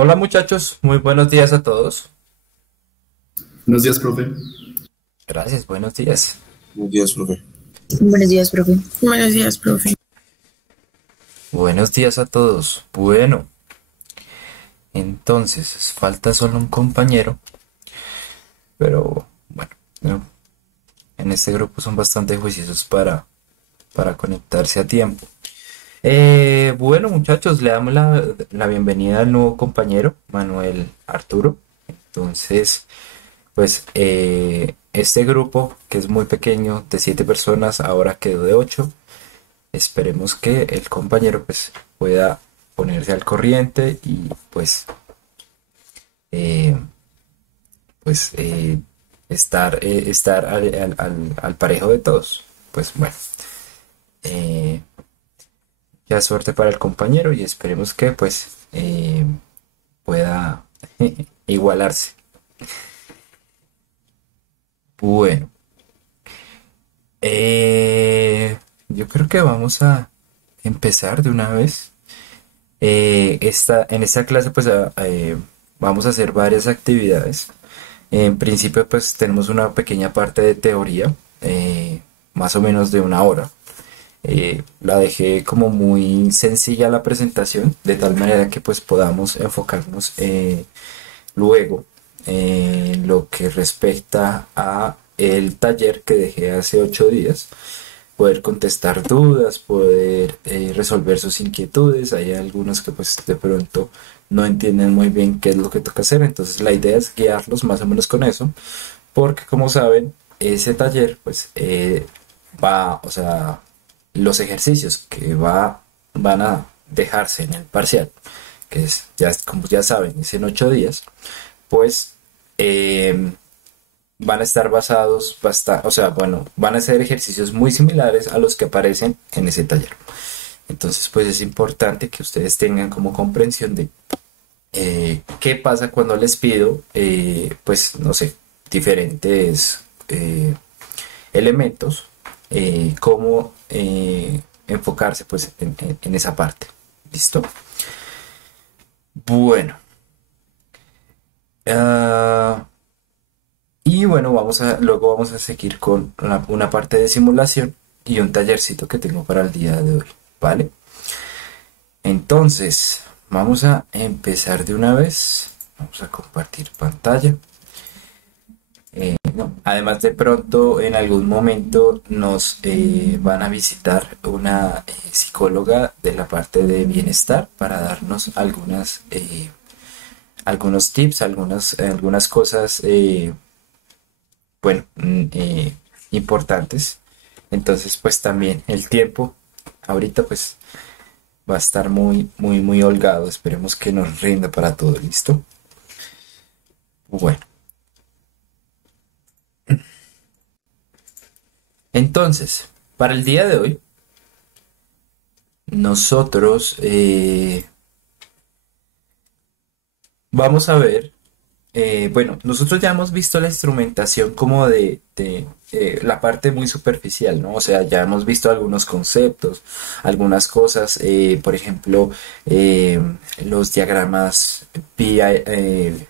Hola muchachos, muy buenos días a todos. Buenos días, profe. Gracias, buenos días. Buenos días, profe. Buenos días, profe. Buenos días, profe. Buenos días a todos. Bueno, entonces falta solo un compañero, pero bueno, no, en este grupo son bastante juiciosos para conectarse a tiempo. Bueno muchachos, le damos la bienvenida al nuevo compañero, Manuel Arturo. Entonces, pues este grupo, que es muy pequeño, de 7 personas, ahora quedó de 8. Esperemos que el compañero pues pueda ponerse al corriente y eh, pues estar al parejo de todos. Pues bueno, eh, ya suerte para el compañero y esperemos que pues pueda igualarse. Bueno, yo creo que vamos a empezar de una vez. En esta clase pues vamos a hacer varias actividades. En principio pues tenemos una pequeña parte de teoría, más o menos de una hora. La dejé como muy sencilla la presentación, de tal manera que pues podamos enfocarnos luego en lo que respecta a el taller que dejé hace 8 días, poder contestar dudas, poder resolver sus inquietudes. Hay algunos que pues de pronto no entienden muy bien qué es lo que toca hacer, entonces la idea es guiarlos más o menos con eso, porque como saben, ese taller pues o sea, los ejercicios que van a dejarse en el parcial, que es, ya, como ya saben, es en 8 días, pues eh, van a estar basados, o sea, bueno, van a ser ejercicios muy similares a los que aparecen en ese taller. Entonces, pues es importante que ustedes tengan como comprensión de qué pasa cuando les pido, pues, no sé, diferentes elementos, cómo enfocarse, pues, en esa parte. ¿Listo? Bueno. Ah, y bueno, luego vamos a seguir con una parte de simulación y un tallercito que tengo para el día de hoy, ¿vale? Entonces, vamos a empezar de una vez. Vamos a compartir pantalla. No, además, de pronto, en algún momento nos van a visitar una psicóloga de la parte de bienestar para darnos algunos tips, algunas cosas bueno, importantes. Entonces, pues también el tiempo ahorita pues va a estar muy, muy, muy holgado. Esperemos que nos rinda para todo. ¿Listo? Bueno, entonces, para el día de hoy, nosotros vamos a ver. Bueno, nosotros ya hemos visto la instrumentación como de la parte muy superficial, ¿no? O sea, ya hemos visto algunos conceptos, algunas cosas, por ejemplo, eh, los diagramas PID,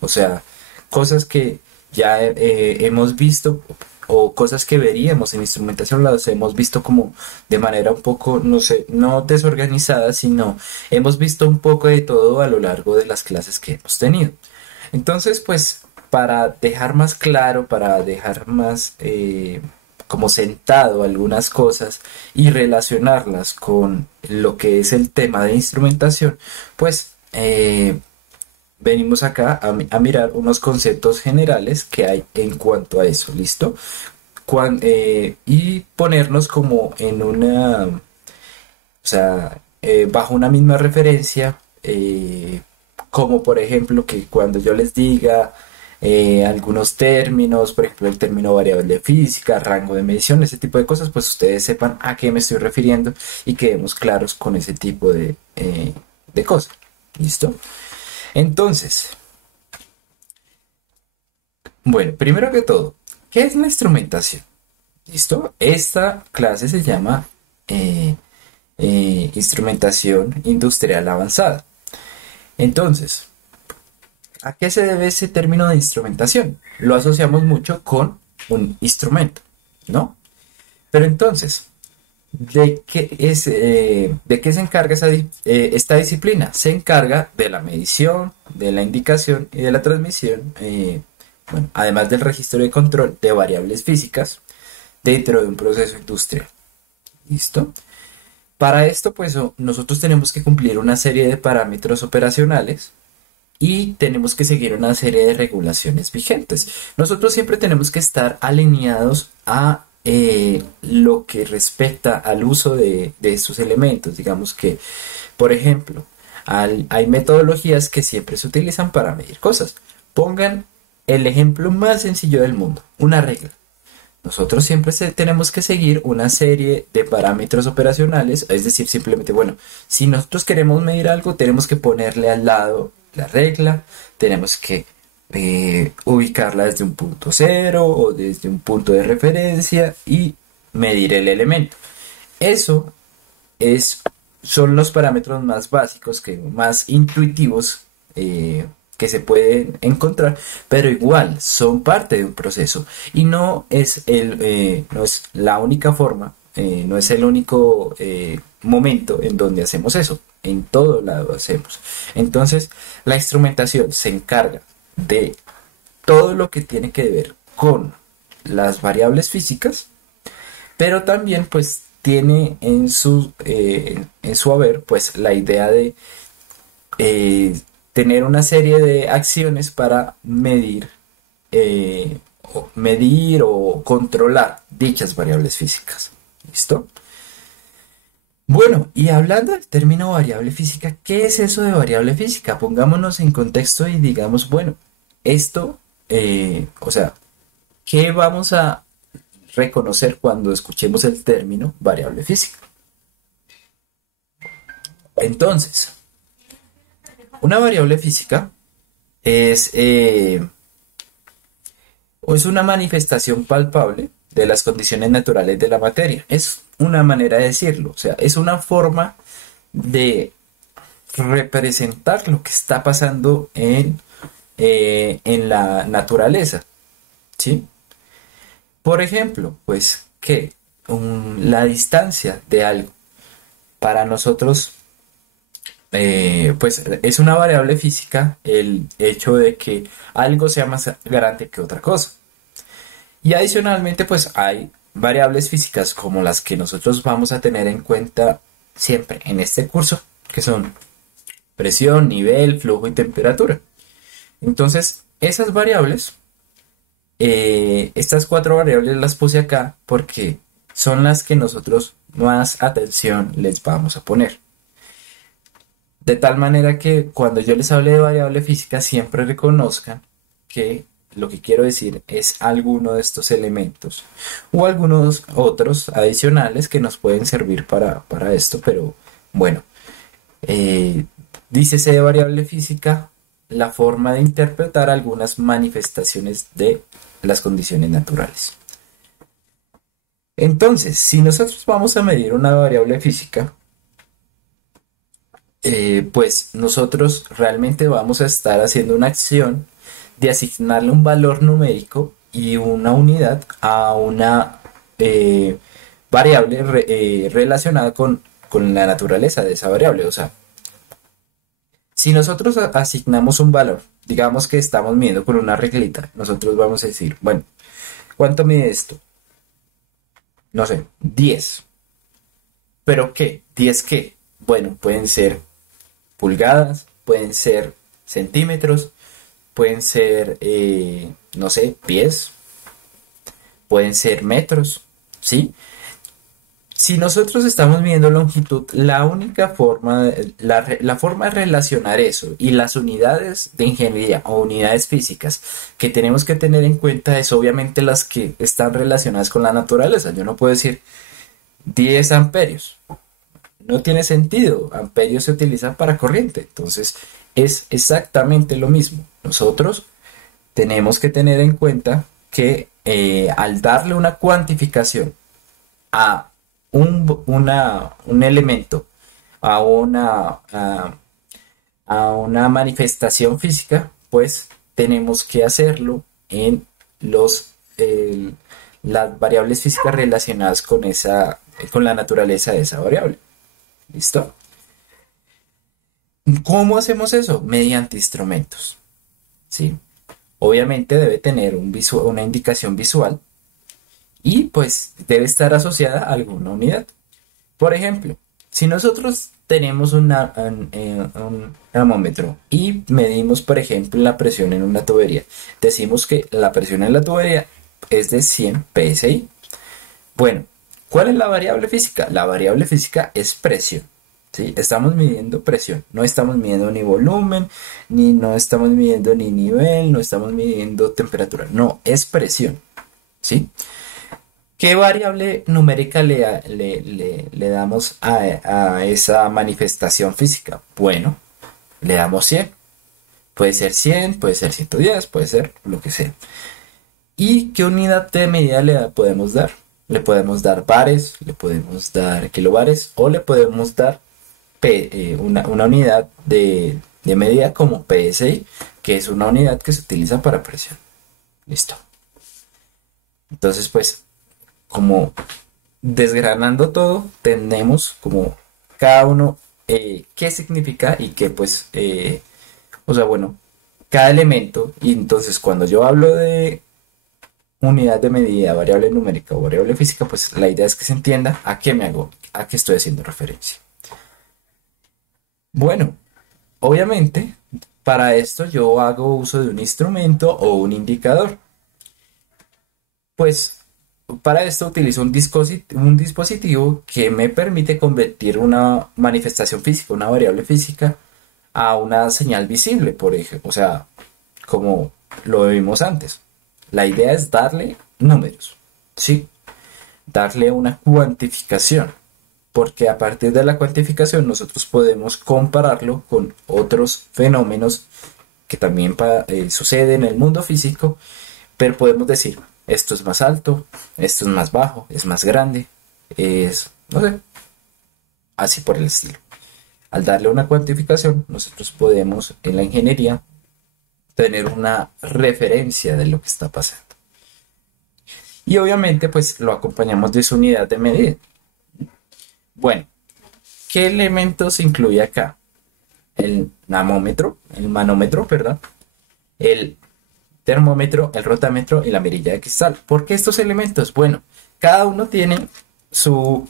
o sea, cosas que ya hemos visto o cosas que veríamos en instrumentación las hemos visto como de manera un poco, no sé, no desorganizada, sino hemos visto un poco de todo a lo largo de las clases que hemos tenido. Entonces, pues, para dejar más claro, para dejar más como sentado algunas cosas y relacionarlas con lo que es el tema de instrumentación, pues venimos acá a mirar unos conceptos generales que hay en cuanto a eso, ¿listo? Y ponernos como en o sea, bajo una misma referencia, como por ejemplo que cuando yo les diga algunos términos, por ejemplo el término variable de física, rango de medición, ese tipo de cosas, pues ustedes sepan a qué me estoy refiriendo y quedemos claros con ese tipo de cosas. ¿Listo? Entonces, bueno, primero que todo, ¿qué es la instrumentación? ¿Listo? Esta clase se llama instrumentación industrial avanzada. Entonces, ¿a qué se debe ese término de instrumentación? Lo asociamos mucho con un instrumento, ¿no? Pero entonces, ¿de qué se encarga esta disciplina? Se encarga de la medición, de la indicación y de la transmisión, bueno, además del registro y control de variables físicas dentro de un proceso industrial. ¿Listo? Para esto, pues nosotros tenemos que cumplir una serie de parámetros operacionales y tenemos que seguir una serie de regulaciones vigentes. Nosotros siempre tenemos que estar alineados a lo que respecta al uso de estos elementos. Digamos que, por ejemplo, hay metodologías que siempre se utilizan para medir cosas. Pongan el ejemplo más sencillo del mundo, una regla. Nosotros siempre tenemos que seguir una serie de parámetros operacionales, es decir, simplemente, bueno, si nosotros queremos medir algo, tenemos que ponerle al lado la regla, tenemos que ubicarla desde un punto cero o desde un punto de referencia y medir el elemento. Eso son los parámetros más básicos, más intuitivos que se pueden encontrar, pero igual son parte de un proceso y no es la única forma, no es el único momento en donde hacemos eso, en todo lado hacemos. Entonces, la instrumentación se encarga de todo lo que tiene que ver con las variables físicas, pero también pues tiene en su haber pues la idea de tener una serie de acciones para medir o controlar dichas variables físicas. ¿Listo? Bueno, y hablando del término variable física, ¿qué es eso de variable física? Pongámonos en contexto y digamos, bueno, esto, o sea, ¿qué vamos a reconocer cuando escuchemos el término variable física? Entonces, una variable física es una manifestación palpable de las condiciones naturales de la materia. Es una manera de decirlo, o sea, es una forma de representar lo que está pasando en la naturaleza, ¿sí? Por ejemplo, pues que la distancia de algo para nosotros pues es una variable física el hecho de que algo sea más grande que otra cosa. Y adicionalmente pues hay variables físicas como las que nosotros vamos a tener en cuenta siempre en este curso, que son presión, nivel, flujo y temperatura. Entonces esas variables, estas cuatro variables las puse acá porque son las que nosotros más atención les vamos a poner. De tal manera que cuando yo les hable de variable física siempre reconozcan que lo que quiero decir es alguno de estos elementos o algunos otros adicionales que nos pueden servir para esto, pero bueno, dícese de variable física la forma de interpretar algunas manifestaciones de las condiciones naturales. Entonces, si nosotros vamos a medir una variable física, pues nosotros realmente vamos a estar haciendo una acción de asignarle un valor numérico y una unidad a una variable relacionada con la naturaleza de esa variable. O sea, si nosotros asignamos un valor, digamos que estamos midiendo con una reglita, nosotros vamos a decir, bueno, ¿cuánto mide esto? No sé, 10. ¿Pero qué? ¿10 qué? Bueno, pueden ser pulgadas, pueden ser centímetros, pueden ser, no sé, pies, pueden ser metros, ¿sí? Si nosotros estamos midiendo longitud, la única forma, la forma de relacionar eso y las unidades de ingeniería o unidades físicas que tenemos que tener en cuenta es obviamente las que están relacionadas con la naturaleza. Yo no puedo decir 10 amperios. No tiene sentido, amperios se utilizan para corriente, entonces es exactamente lo mismo. Nosotros tenemos que tener en cuenta que al darle una cuantificación a un elemento, a a una manifestación física, pues tenemos que hacerlo en las variables físicas relacionadas con la naturaleza de esa variable. ¿Listo? ¿Cómo hacemos eso? Mediante instrumentos. ¿Sí? Obviamente debe tener una indicación visual y pues debe estar asociada a alguna unidad. Por ejemplo, si nosotros tenemos un termómetro y medimos, por ejemplo, la presión en una tubería, decimos que la presión en la tubería es de 100 psi. Bueno, ¿cuál es la variable física? La variable física es presión. ¿Sí? Estamos midiendo presión, no estamos midiendo ni volumen, ni no estamos midiendo ni nivel, no estamos midiendo temperatura, no, es presión. ¿Sí? ¿Qué variable numérica le damos a esa manifestación física? Bueno, le damos 100. Puede ser 100, puede ser 110, puede ser lo que sea. ¿Y qué unidad de medida le podemos dar? Le podemos dar bares, le podemos dar kilobares o le podemos dar una unidad de medida como PSI, que es una unidad que se utiliza para presión. Listo. Entonces, pues, como desgranando todo, tenemos como cada uno qué significa y qué pues, o sea, bueno, cada elemento. Y entonces cuando yo hablo de unidad de medida, variable numérica o variable física, pues la idea es que se entienda a qué estoy haciendo referencia. Bueno, obviamente, para esto yo hago uso de un instrumento o un indicador. Pues para esto utilizo un dispositivo que me permite convertir una manifestación física, una variable física, a una señal visible, por ejemplo, o sea, como lo vimos antes. La idea es darle números, ¿sí? Darle una cuantificación, porque a partir de la cuantificación nosotros podemos compararlo con otros fenómenos que también suceden en el mundo físico, pero podemos decir, esto es más alto, esto es más bajo, es más grande, no sé, así por el estilo. Al darle una cuantificación, nosotros podemos en la ingeniería tener una referencia de lo que está pasando. Y obviamente pues lo acompañamos de su unidad de medida. Bueno, ¿qué elementos incluye acá? El manómetro, perdón, el termómetro, el rotámetro y la mirilla de cristal. ¿Por qué estos elementos? Bueno, cada uno tiene su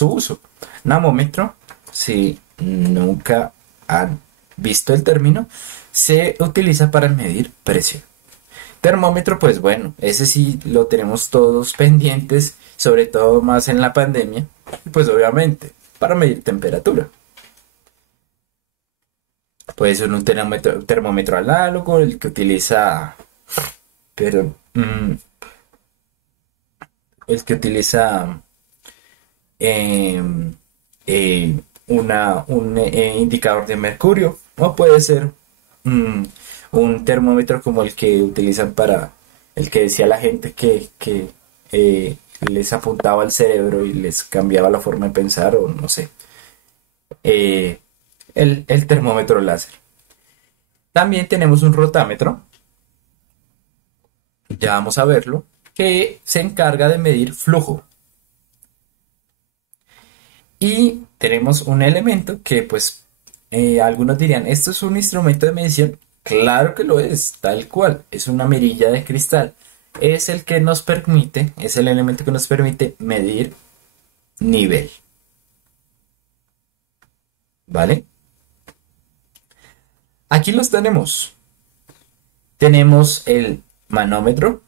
uso. Namómetro, si nunca han visto el término, se utiliza para medir presión. Termómetro, pues bueno, ese sí lo tenemos todos pendientes, sobre todo más en la pandemia, pues obviamente, para medir temperatura. Puede ser un termómetro análogo, el que utiliza, pero el que utiliza un indicador de mercurio, o puede ser un termómetro como el que utilizan para el que decía la gente que les apuntaba al cerebro y les cambiaba la forma de pensar, o no sé. El termómetro láser. También tenemos un rotámetro, ya vamos a verlo, que se encarga de medir flujo. Y tenemos un elemento que pues algunos dirían, ¿esto es un instrumento de medición? Claro que lo es, tal cual, es una mirilla de cristal. Es el que nos permite, es el elemento que nos permite medir nivel. ¿Vale? Aquí los tenemos. Tenemos el manómetro.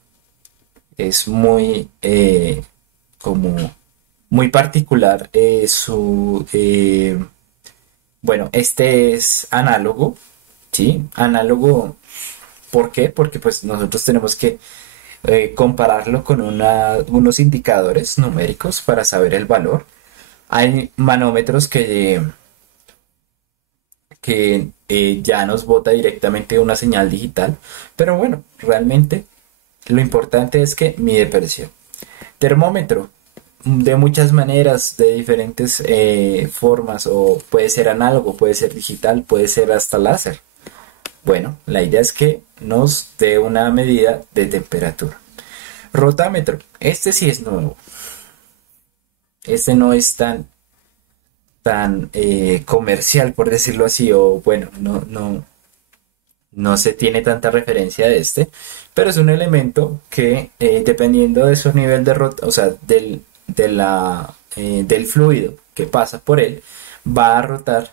Es muy como muy particular bueno, este es análogo, ¿sí? Análogo, ¿por qué? Porque pues nosotros tenemos que compararlo con unos indicadores numéricos para saber el valor. Hay manómetros que ya nos bota directamente una señal digital, pero bueno, realmente lo importante es que mide presión. Termómetro, de muchas maneras, de diferentes formas, o puede ser análogo, puede ser digital, puede ser hasta láser. Bueno, la idea es que nos dé una medida de temperatura. Rotámetro, este sí es nuevo. Este no es tan comercial, por decirlo así, o bueno, no se tiene tanta referencia de este, pero es un elemento que dependiendo de su nivel de rotación, o sea, del fluido que pasa por él, va a rotar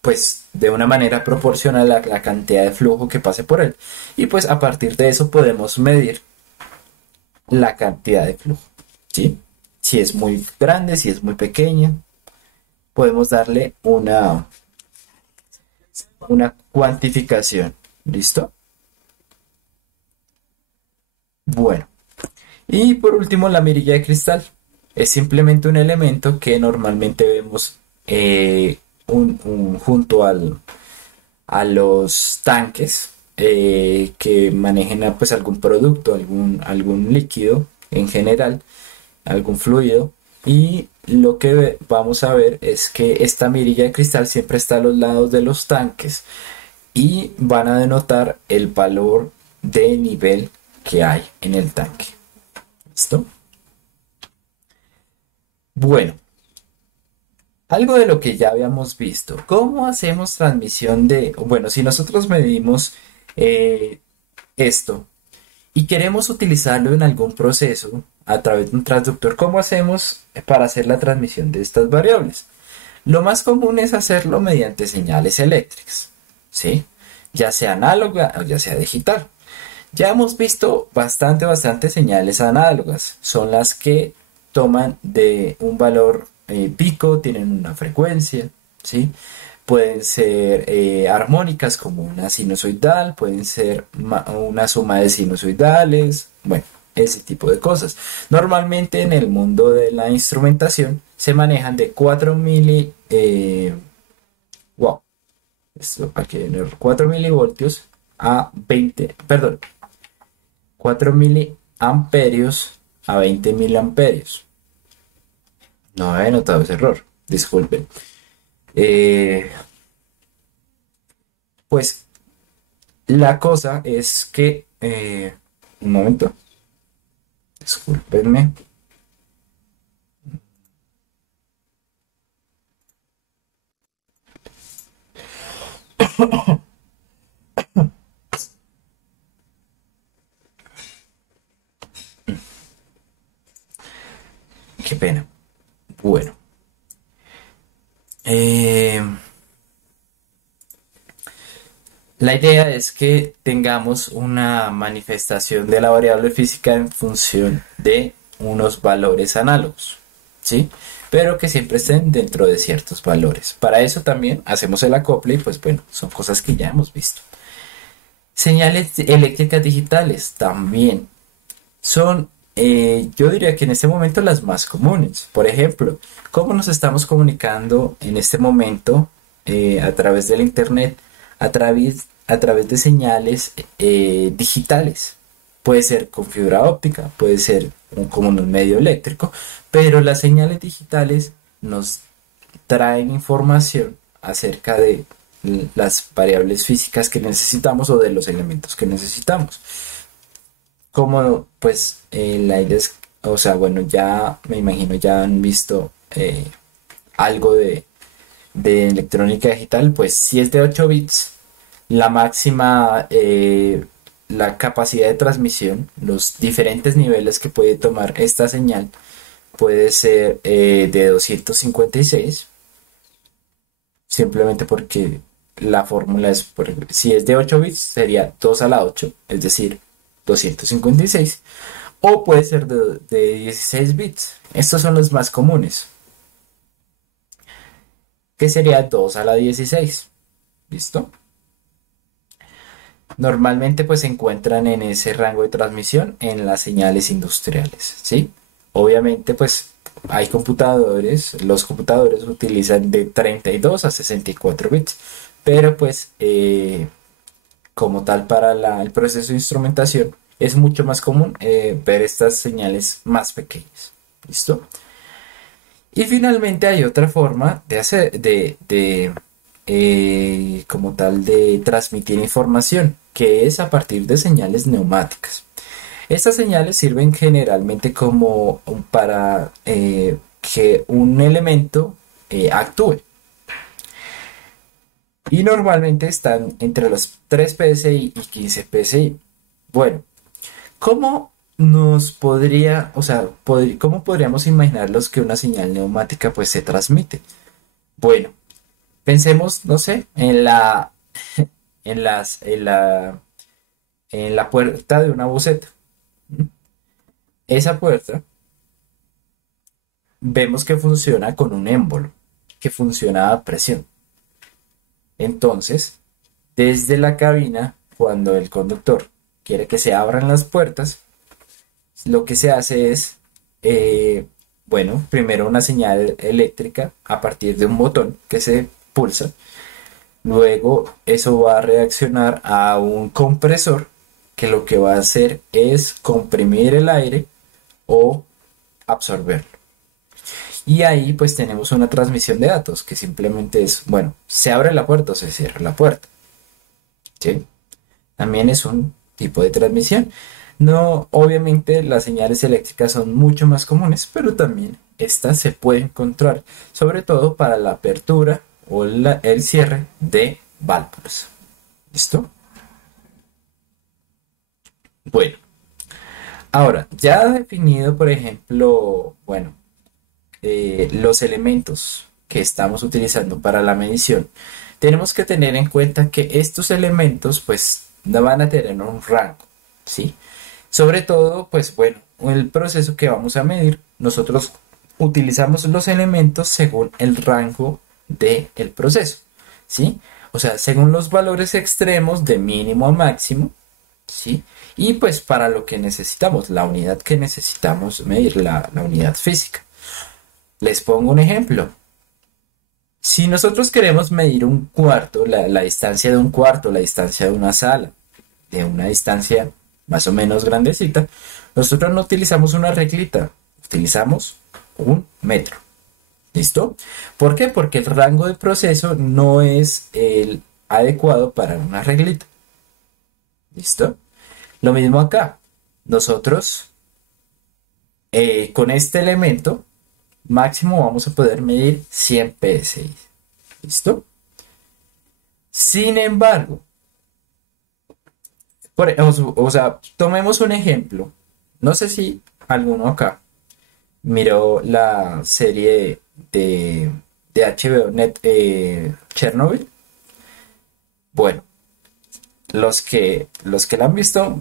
pues de una manera proporcional a la cantidad de flujo que pase por él. Y pues a partir de eso podemos medir la cantidad de flujo, ¿sí? Si es muy grande, si es muy pequeña, podemos darle una cuantificación. ¿Listo? Bueno. Y por último, la mirilla de cristal. Es simplemente un elemento que normalmente vemos junto a los tanques que manejen pues algún producto, algún líquido en general, algún fluido. Y lo que vamos a ver es que esta mirilla de cristal siempre está a los lados de los tanques y van a denotar el valor de nivel que hay en el tanque. ¿Listo? Bueno, algo de lo que ya habíamos visto. ¿Cómo hacemos transmisión de... Bueno, si nosotros medimos esto y queremos utilizarlo en algún proceso a través de un transductor, ¿cómo hacemos para hacer la transmisión de estas variables? Lo más común es hacerlo mediante señales eléctricas, ¿sí? Ya sea análoga o ya sea digital. Ya hemos visto bastante señales análogas. Son las que toman de un valor pico, tienen una frecuencia, ¿sí? Pueden ser armónicas como una sinusoidal, pueden ser una suma de sinusoidales, bueno, ese tipo de cosas. Normalmente en el mundo de la instrumentación se manejan de 4 milivoltios a 20, perdón, 4 miliamperios a 20 miliamperios. No he notado ese error, disculpen. Pues la cosa es que, un momento, discúlpenme. Qué pena. Bueno. La idea es que tengamos una manifestación de la variable física en función de unos valores análogos, ¿sí? Pero que siempre estén dentro de ciertos valores. Para eso también hacemos el acople y pues bueno, son cosas que ya hemos visto. Señales eléctricas digitales también son, yo diría que en este momento las más comunes. Por ejemplo, ¿cómo nos estamos comunicando en este momento a través del internet? A través de señales digitales. Puede ser con fibra óptica, puede ser como en un medio eléctrico, pero las señales digitales nos traen información acerca de las variables físicas que necesitamos o de los elementos que necesitamos. Como pues la idea es, o sea, bueno, ya me imagino ya han visto algo de electrónica digital, pues si es de 8 bits, la máxima, la capacidad de transmisión, los diferentes niveles que puede tomar esta señal, puede ser de 256, simplemente porque la fórmula es, si es de 8 bits, sería 2 a la 8, es decir, 256, o puede ser de 16 bits. Estos son los más comunes, que sería 2 a la 16. ¿Listo? Normalmente pues se encuentran en ese rango de transmisión en las señales industriales, ¿sí? Obviamente pues hay computadores, los computadores utilizan de 32 a 64 bits, pero pues como tal para el proceso de instrumentación es mucho más común ver estas señales más pequeñas, ¿Listo? Y finalmente hay otra forma de hacer, como tal, de transmitir información, que es a partir de señales neumáticas. Estas señales sirven generalmente como para que un elemento actúe. Y normalmente están entre los 3 PSI y 15 PSI. Bueno, ¿cómo nos podría, o sea, cómo podríamos imaginarlos que una señal neumática pues se transmite? Bueno, pensemos, no sé, en las, en la puerta de una buceta. ¿Mm? Esa puerta vemos que funciona con un émbolo, que funciona a presión. Entonces, desde la cabina, cuando el conductor quiere que se abran las puertas, lo que se hace es, bueno, primero una señal eléctrica a partir de un botón que se pulsa. Luego eso va a reaccionar a un compresor que lo que va a hacer es comprimir el aire o absorberlo. Y ahí pues tenemos una transmisión de datos que simplemente es, bueno, se abre la puerta o se cierra la puerta. ¿Sí? También es un tipo de transmisión. No, obviamente las señales eléctricas son mucho más comunes, pero también estas se pueden encontrar, sobre todo para la apertura o el cierre de válvulas. ¿Listo? Bueno, ahora, ya definido, por ejemplo, bueno, los elementos que estamos utilizando para la medición, tenemos que tener en cuenta que estos elementos pues no van a tener un rango, ¿sí? Sobre todo, pues bueno, el proceso que vamos a medir, nosotros utilizamos los elementos según el rango del proceso, ¿sí? O sea, según los valores extremos de mínimo a máximo, ¿sí? Y pues para lo que necesitamos, la unidad que necesitamos medir, la unidad física. Les pongo un ejemplo. Si nosotros queremos medir un cuarto, la distancia de un cuarto, la distancia de una sala, de una distancia más o menos grandecita, nosotros no utilizamos una reglita, utilizamos un metro. ¿Listo? ¿Por qué? Porque el rango de proceso no es el adecuado para una reglita. ¿Listo? Lo mismo acá. Nosotros con este elemento máximo vamos a poder medir 100 PSI. ¿Listo? Sin embargo, o sea, tomemos un ejemplo. No sé si alguno acá miró la serie de HBO Net Chernobyl. Bueno, los que la han visto,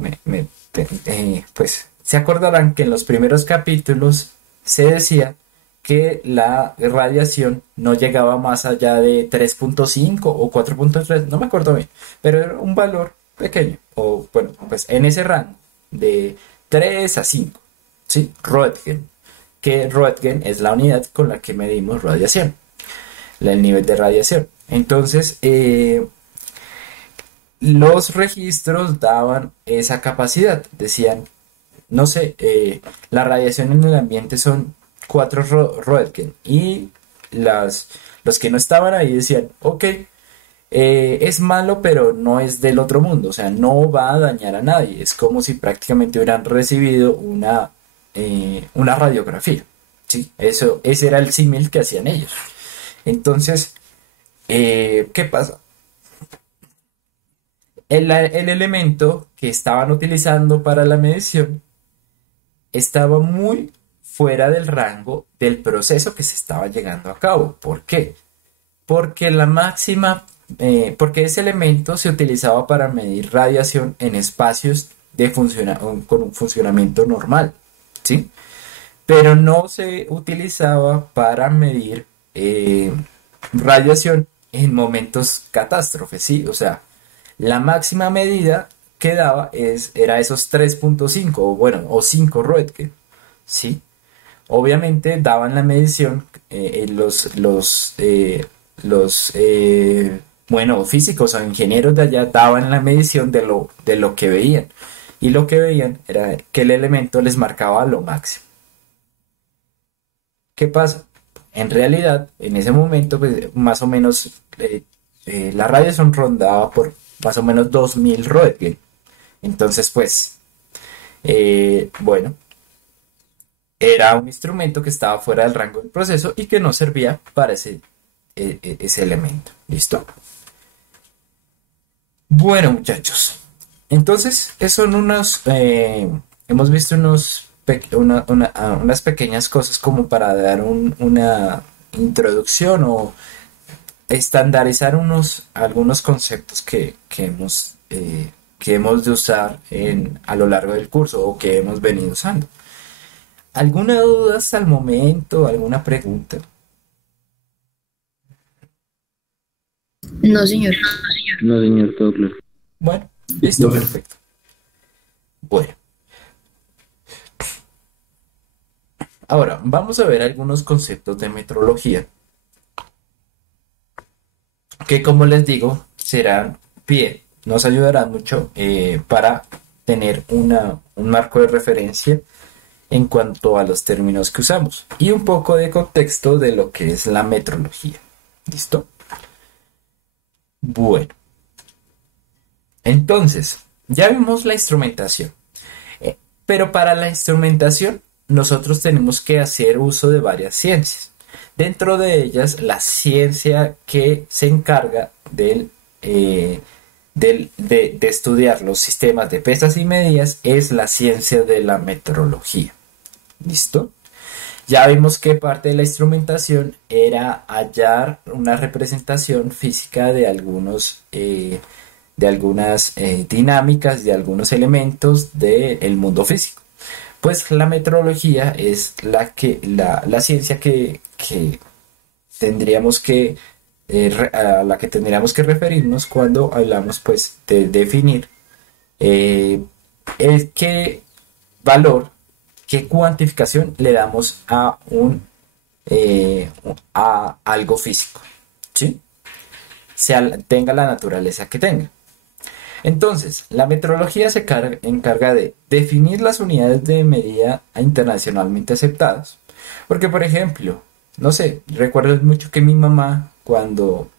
pues se acordarán que en los primeros capítulos se decía que la radiación no llegaba más allá de 3.5 o 4.3, no me acuerdo bien, pero era un valor pequeño, o bueno, pues en ese rango de 3 a 5, ¿sí? Röntgen, que Röntgen es la unidad con la que medimos radiación, el nivel de radiación. Entonces, los registros daban esa capacidad, decían, no sé, la radiación en el ambiente son 4 Röntgen, y los que no estaban ahí decían, ok, es malo, pero no es del otro mundo, o sea, no va a dañar a nadie, es como si prácticamente hubieran recibido una radiografía, ¿sí? Ese era el símil que hacían ellos. Entonces, ¿qué pasa? El elemento que estaban utilizando para la medición estaba muy fuera del rango del proceso que se estaba llevando a cabo. ¿Por qué? Porque porque ese elemento se utilizaba para medir radiación en espacios con un funcionamiento normal, ¿sí? Pero no se utilizaba para medir radiación en momentos catástrofes, ¿sí? O sea, la máxima medida que daba era esos 3.5 o bueno, o 5 Röntgen, ¿sí? Obviamente daban la medición bueno, físicos o ingenieros de allá daban la medición de lo que veían, y lo que veían era que el elemento les marcaba lo máximo. ¿Qué pasa? En realidad, en ese momento, pues, más o menos, la radiación rondaba por más o menos 2000 Röntgen. Entonces, pues, bueno, era un instrumento que estaba fuera del rango del proceso y que no servía para ese elemento. ¿Listo? Bueno, muchachos. Entonces, eso son hemos visto unas pequeñas cosas como para dar una introducción o estandarizar algunos conceptos que hemos de usar a lo largo del curso o que hemos venido usando. ¿Alguna duda hasta el momento? ¿Alguna pregunta? No, señor. No, señor, todo claro. Bueno, listo, perfecto. Bueno. Ahora, vamos a ver algunos conceptos de metrología que, como les digo, serán nos ayudarán mucho para tener un marco de referencia en cuanto a los términos que usamos y un poco de contexto de lo que es la metrología. ¿Listo? Bueno, entonces, ya vimos la instrumentación, pero para la instrumentación nosotros tenemos que hacer uso de varias ciencias. Dentro de ellas, la ciencia que se encarga de estudiar los sistemas de pesas y medidas es la ciencia de la metrología. ¿Listo? Ya vimos que parte de la instrumentación era hallar una representación física de algunas dinámicas, de algunos elementos del mundo físico. Pues la metrología es la ciencia que tendríamos a la que tendríamos que referirnos cuando hablamos pues de definir qué valor, qué cuantificación le damos a algo físico, ¿sí? Tenga la naturaleza que tenga. Entonces, la metrología se encarga de definir las unidades de medida internacionalmente aceptadas. Porque, por ejemplo, no sé, recuerdo mucho que mi mamá, cuando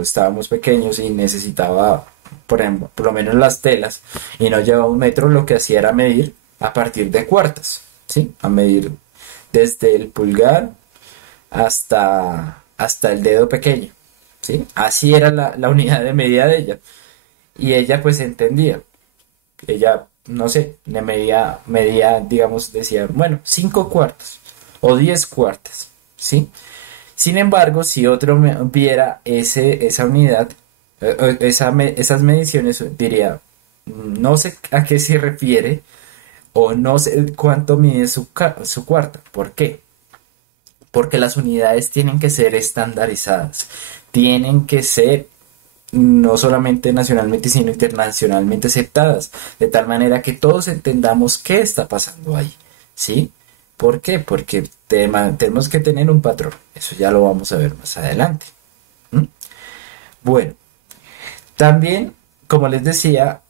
estábamos pequeños y necesitaba, por ejemplo, por lo menos las telas, y no llevaba un metro, lo que hacía era medir a partir de cuartas, ¿sí? A medir desde el pulgar hasta el dedo pequeño, ¿sí? Así era la unidad de medida de ella. Y ella pues entendía. Ella, no sé, medía, digamos, decía, bueno, 5 cuartos o 10 cuartas, ¿sí? Sin embargo, si otro viera esa unidad, esas mediciones, diría, no sé a qué se refiere o no sé cuánto mide su cuarto. ¿Por qué? Porque las unidades tienen que ser estandarizadas, tienen que ser no solamente nacionalmente, sino internacionalmente aceptadas, de tal manera que todos entendamos qué está pasando ahí, ¿sí? ¿Por qué? Porque tenemos que tener un patrón, eso ya lo vamos a ver más adelante. Bueno, también, como les decía,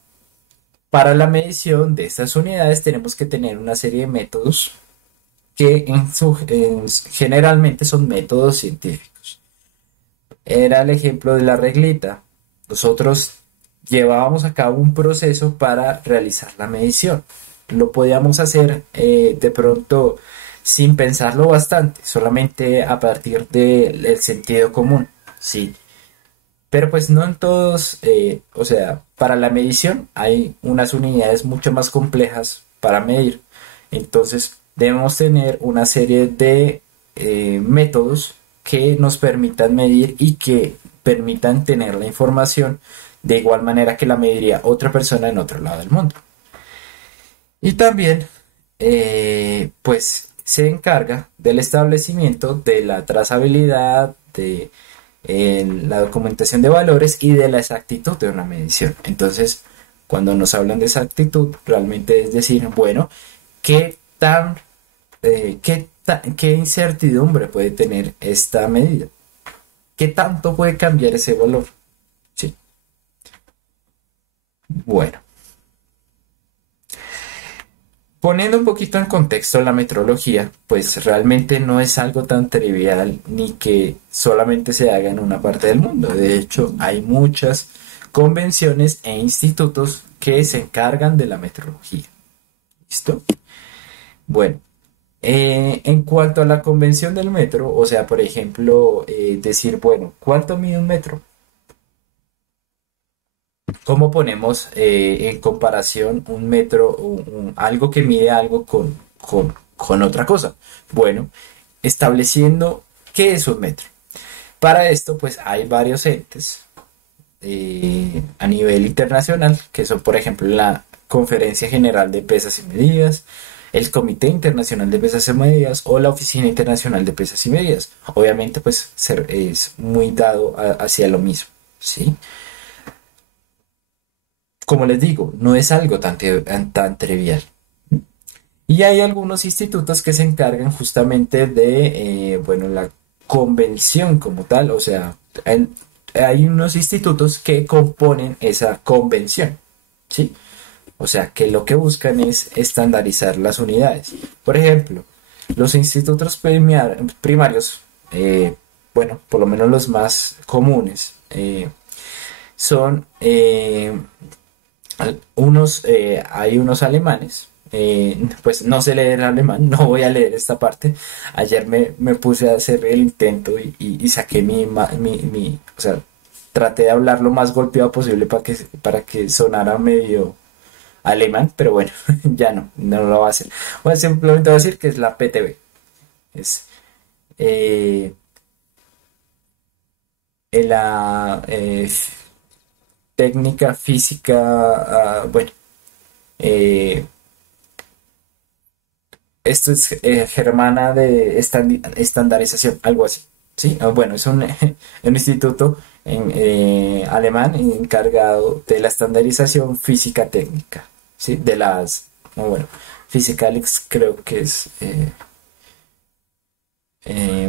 para la medición de estas unidades tenemos que tener una serie de métodos que generalmente son métodos científicos. Era el ejemplo de la reglita. Nosotros llevábamos a cabo un proceso para realizar la medición. Lo podíamos hacer de pronto sin pensarlo bastante, solamente a partir del sentido común, ¿sí? Pero pues no en todos, o sea, para la medición hay unas unidades mucho más complejas para medir. Entonces debemos tener una serie de métodos que nos permitan medir y que permitan tener la información de igual manera que la mediría otra persona en otro lado del mundo. Y también, pues, se encarga del establecimiento de la trazabilidad, de la documentación de valores y de la exactitud de una medición. Entonces, cuando nos hablan de exactitud, realmente es decir, bueno, ¿qué incertidumbre puede tener esta medida? ¿Qué tanto puede cambiar ese valor? Sí. Bueno. Poniendo un poquito en contexto la metrología, pues realmente no es algo tan trivial ni que solamente se haga en una parte del mundo. De hecho, hay muchas convenciones e institutos que se encargan de la metrología. ¿Listo? Bueno, en cuanto a la convención del metro, o sea, por ejemplo, decir, bueno, ¿cuánto mide un metro? ¿Cómo ponemos en comparación un metro, algo que mide algo con otra cosa? Bueno, estableciendo qué es un metro. Para esto, pues hay varios entes a nivel internacional, que son, por ejemplo, la Conferencia General de Pesas y Medidas, el Comité Internacional de Pesas y Medidas o la Oficina Internacional de Pesas y Medidas. Obviamente, pues es muy dado hacia lo mismo, ¿sí? Como les digo, no es algo tan trivial. Y hay algunos institutos que se encargan justamente de, bueno, la convención como tal, o sea, hay unos institutos que componen esa convención, ¿sí? O sea, que lo que buscan es estandarizar las unidades. Por ejemplo, los institutos primarios, bueno, por lo menos los más comunes, son hay unos alemanes, pues no sé leer alemán, no voy a leer esta parte. Ayer me puse a hacer el intento y saqué o sea, traté de hablar lo más golpeado posible para que sonara medio alemán, pero bueno, ya no lo va a hacer. Bueno, simplemente voy a decir que es la PTB. Es eh, la técnica física, bueno, eh, esto es germana de estandarización, algo así. ¿Sí? Bueno, es un instituto alemán encargado de la estandarización física técnica, ¿sí? Bueno, Physicalix creo que es,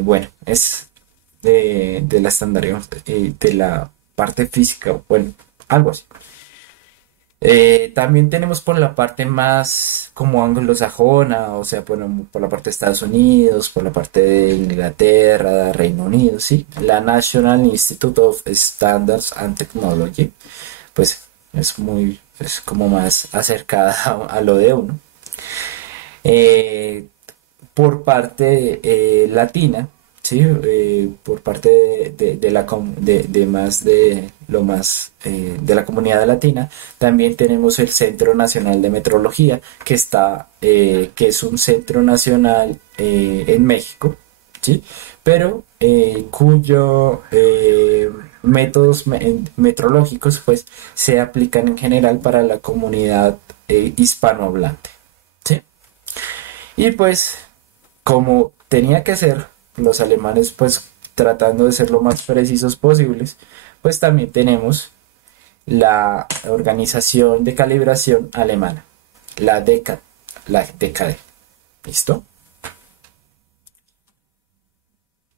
bueno, es de la estandarización, de la parte física, bueno, algo así. También tenemos por la parte más como anglosajona, o sea, bueno, por la parte de Estados Unidos, por la parte de Inglaterra, Reino Unido, sí, la National Institute of Standards and Technology, pues es como más acercada a lo de uno. Eh, por parte latina, ¿sí? Por parte de la comunidad latina, también tenemos el Centro Nacional de Metrología, que es un centro nacional en México, ¿sí? Pero cuyo métodos metrológicos pues se aplican en general para la comunidad hispanohablante, ¿sí? Y pues como tenía que ser los alemanes pues tratando de ser lo más precisos posibles, pues también tenemos la organización de calibración alemana, la DKD. ¿Listo?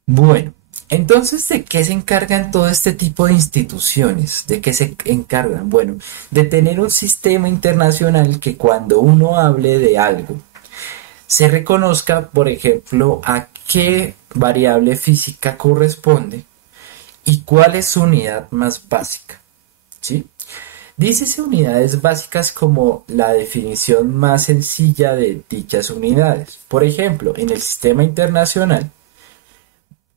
Bueno, entonces, ¿de qué se encargan todo este tipo de instituciones? ¿De qué se encargan? Bueno, de tener un sistema internacional que cuando uno hable de algo, se reconozca, por ejemplo, a qué variable física corresponde y cuál es su unidad más básica, ¿sí? Dícese unidades básicas como la definición más sencilla de dichas unidades. Por ejemplo, en el sistema internacional,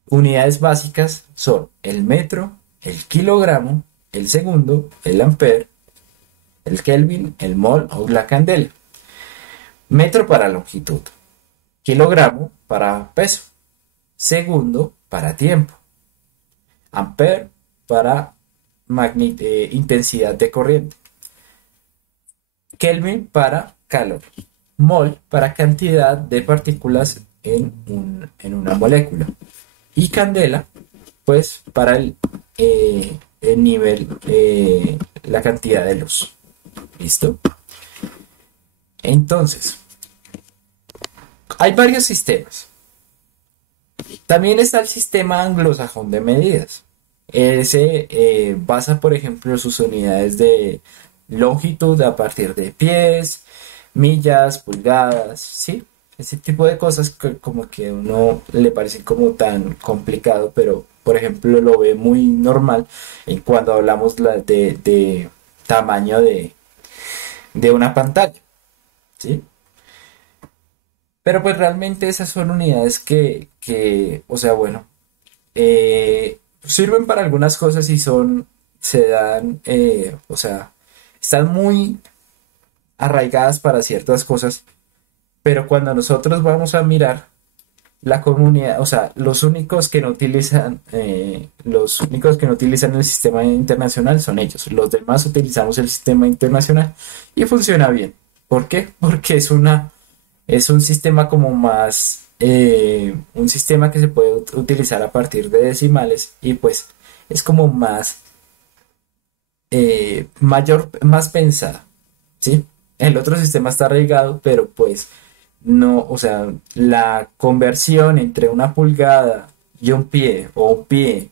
unidades básicas son el metro, el kilogramo, el segundo, el ampere, el kelvin, el mol o la candela. Metro para longitud, kilogramo para peso, segundo para tiempo, ampere para intensidad de corriente, Kelvin para calor, mol para cantidad de partículas en una molécula y candela pues para el nivel, la cantidad de luz. ¿Listo? Entonces, hay varios sistemas. También está el sistema anglosajón de medidas. Ese basa, por ejemplo, sus unidades de longitud a partir de pies, millas, pulgadas, ¿sí? Ese tipo de cosas que como que a uno le parece como tan complicado, pero por ejemplo lo ve muy normal en cuando hablamos de tamaño de una pantalla, ¿sí? Pero pues realmente esas son unidades o sea, bueno, sirven para algunas cosas y se dan, o sea, están muy arraigadas para ciertas cosas, pero cuando nosotros vamos a mirar la comunidad, o sea, los únicos que no utilizan el sistema internacional son ellos. Los demás utilizamos el sistema internacional y funciona bien. ¿Por qué? Porque es un sistema como más, un sistema que se puede utilizar a partir de decimales y pues es como más, más pensada, ¿sí? El otro sistema está arraigado, pero pues no, o sea, la conversión entre una pulgada y un pie o un pie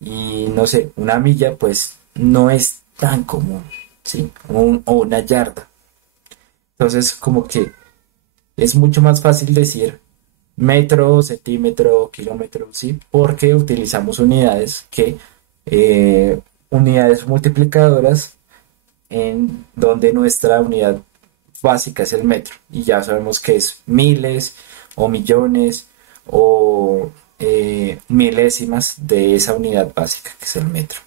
y no sé, una milla, pues no es tan común, ¿sí? O una yarda. Entonces, como que es mucho más fácil decir metro, centímetro, kilómetro, ¿sí? Porque utilizamos unidades multiplicadoras en donde nuestra unidad básica es el metro y ya sabemos que es miles o millones o milésimas de esa unidad básica que es el metro.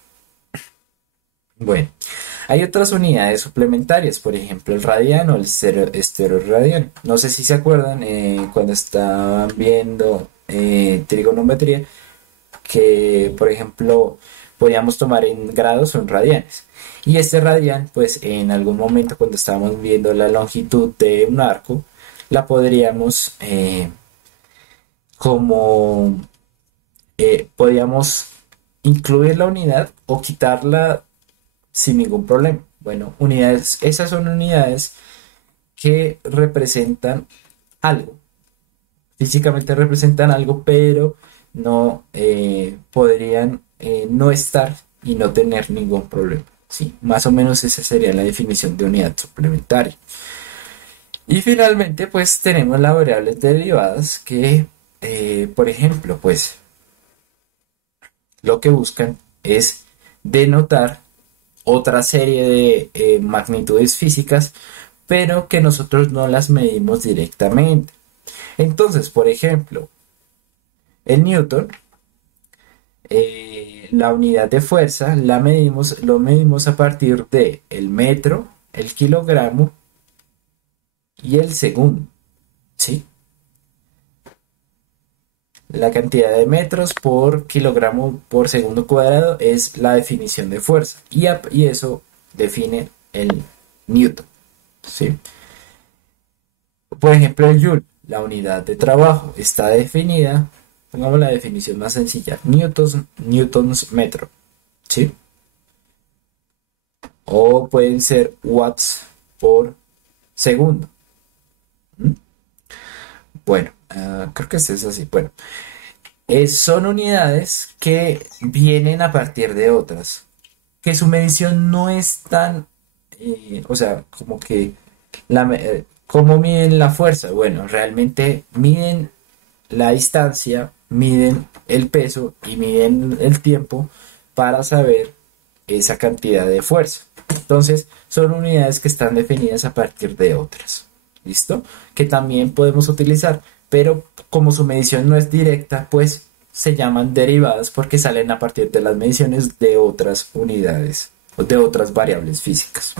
Bueno, hay otras unidades suplementarias, por ejemplo el radiano o el estereoradiano. No sé si se acuerdan cuando estaban viendo trigonometría que, por ejemplo, podíamos tomar en grados o en radianes. Y este radian, pues en algún momento cuando estábamos viendo la longitud de un arco, la podríamos como podíamos incluir la unidad o quitarla sin ningún problema. Bueno, esas son unidades que representan algo, físicamente representan algo, pero no podrían no estar y no tener ningún problema. Sí, más o menos esa sería la definición de unidad suplementaria. Y finalmente, pues tenemos las variables derivadas que, por ejemplo, pues lo que buscan es denotar otra serie de magnitudes físicas, pero que nosotros no las medimos directamente. Entonces, por ejemplo, en Newton, la unidad de fuerza lo medimos a partir de el metro, el kilogramo y el segundo, ¿sí? La cantidad de metros por kilogramo por segundo cuadrado es la definición de fuerza y eso define el Newton, ¿sí? Por ejemplo, el Joule, la unidad de trabajo, está definida, pongamos la definición más sencilla, newtons metro, ¿sí? O pueden ser watts por segundo. ¿Mm? Bueno, creo que es así. Bueno, son unidades que vienen a partir de otras, que su medición no es tan, o sea, como que, ¿cómo miden la fuerza? Bueno, realmente miden la distancia, miden el peso y miden el tiempo para saber esa cantidad de fuerza. Entonces, son unidades que están definidas a partir de otras. ¿Listo? Que también podemos utilizar, pero como su medición no es directa, pues se llaman derivadas porque salen a partir de las mediciones de otras unidades o de otras variables físicas.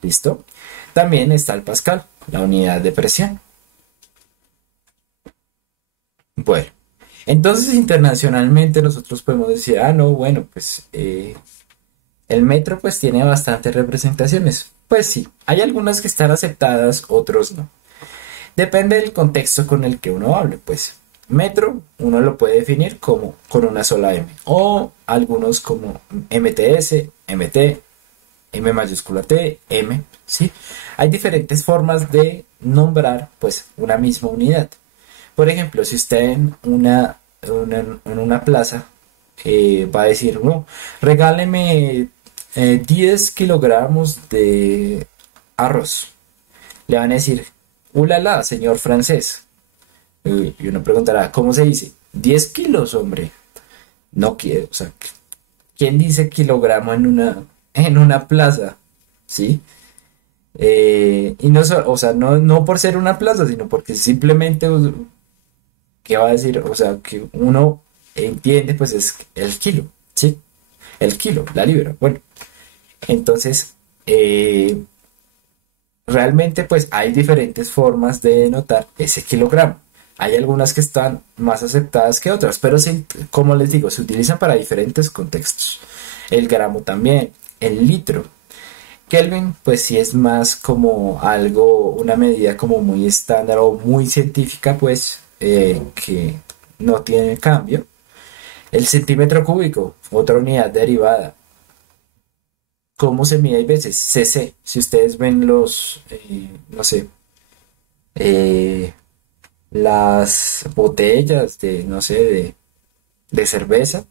¿Listo? También está el Pascal, la unidad de presión. Bueno, entonces internacionalmente nosotros podemos decir, no, bueno, pues el metro pues tiene bastantes representaciones. Pues sí, hay algunas que están aceptadas, otros no. Depende del contexto con el que uno hable, pues. Metro uno lo puede definir como con una sola M o algunos como MTS, MT, M mayúscula T, M, ¿sí? Hay diferentes formas de nombrar pues una misma unidad. Por ejemplo, si usted en una plaza va a decir, no, regáleme 10 kilogramos de arroz. le van a decir, ulala, señor francés. Y uno preguntará, ¿cómo se dice? 10 kilos, hombre. No quiero, o sea, ¿quién dice kilogramo en una plaza? ¿Sí? Y no, o sea, no por ser una plaza, sino porque simplemente, ¿qué va a decir? O sea, que uno entiende, pues es el kilo, ¿sí? El kilo, la libra. Bueno, entonces, realmente, pues hay diferentes formas de denotar ese kilogramo. Hay algunas que están más aceptadas que otras, pero como les digo, se utilizan para diferentes contextos. El gramo también, el litro. Kelvin, pues sí es más como algo, una medida como muy estándar o muy científica, pues que no tiene cambio. El centímetro cúbico, otra unidad derivada. ¿Cómo se mide? Hay veces cc. Si ustedes ven no sé, eh, las botellas de, no sé, de cerveza,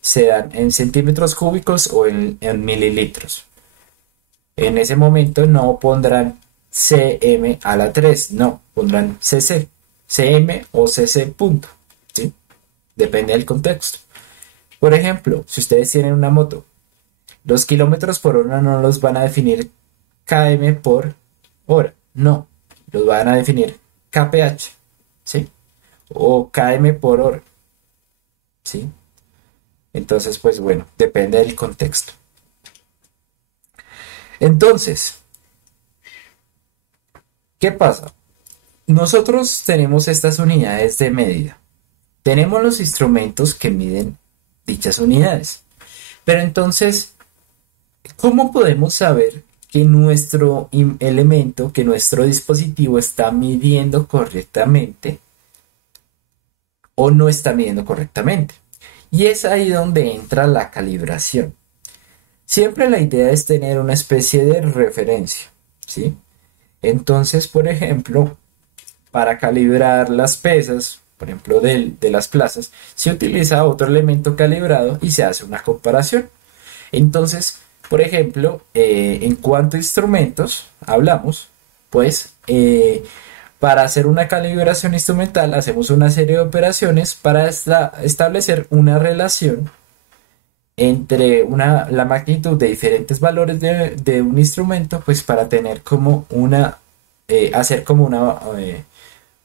se dan en centímetros cúbicos o en mililitros. En ese momento no pondrán cm a la 3, no, pondrán cc, cm o cc punto, ¿sí? Depende del contexto. Por ejemplo, si ustedes tienen una moto, los kilómetros por hora no los van a definir km por hora, no, los van a definir kph, ¿sí? O km por hora, ¿sí? Entonces, pues bueno, depende del contexto. Entonces, ¿qué pasa? Nosotros tenemos estas unidades de medida. Tenemos los instrumentos que miden dichas unidades. Pero entonces, ¿cómo podemos saber que nuestro elemento, que nuestro dispositivo está midiendo correctamente o no está midiendo correctamente? Y es ahí donde entra la calibración. Siempre la idea es tener una especie de referencia, ¿sí? Entonces, por ejemplo, para calibrar las pesas, por ejemplo, de las plazas, se utiliza otro elemento calibrado y se hace una comparación. Entonces, por ejemplo, en cuanto a instrumentos hablamos, pues para hacer una calibración instrumental hacemos una serie de operaciones para establecer una relación entre la magnitud de diferentes valores de un instrumento, pues para tener como hacer como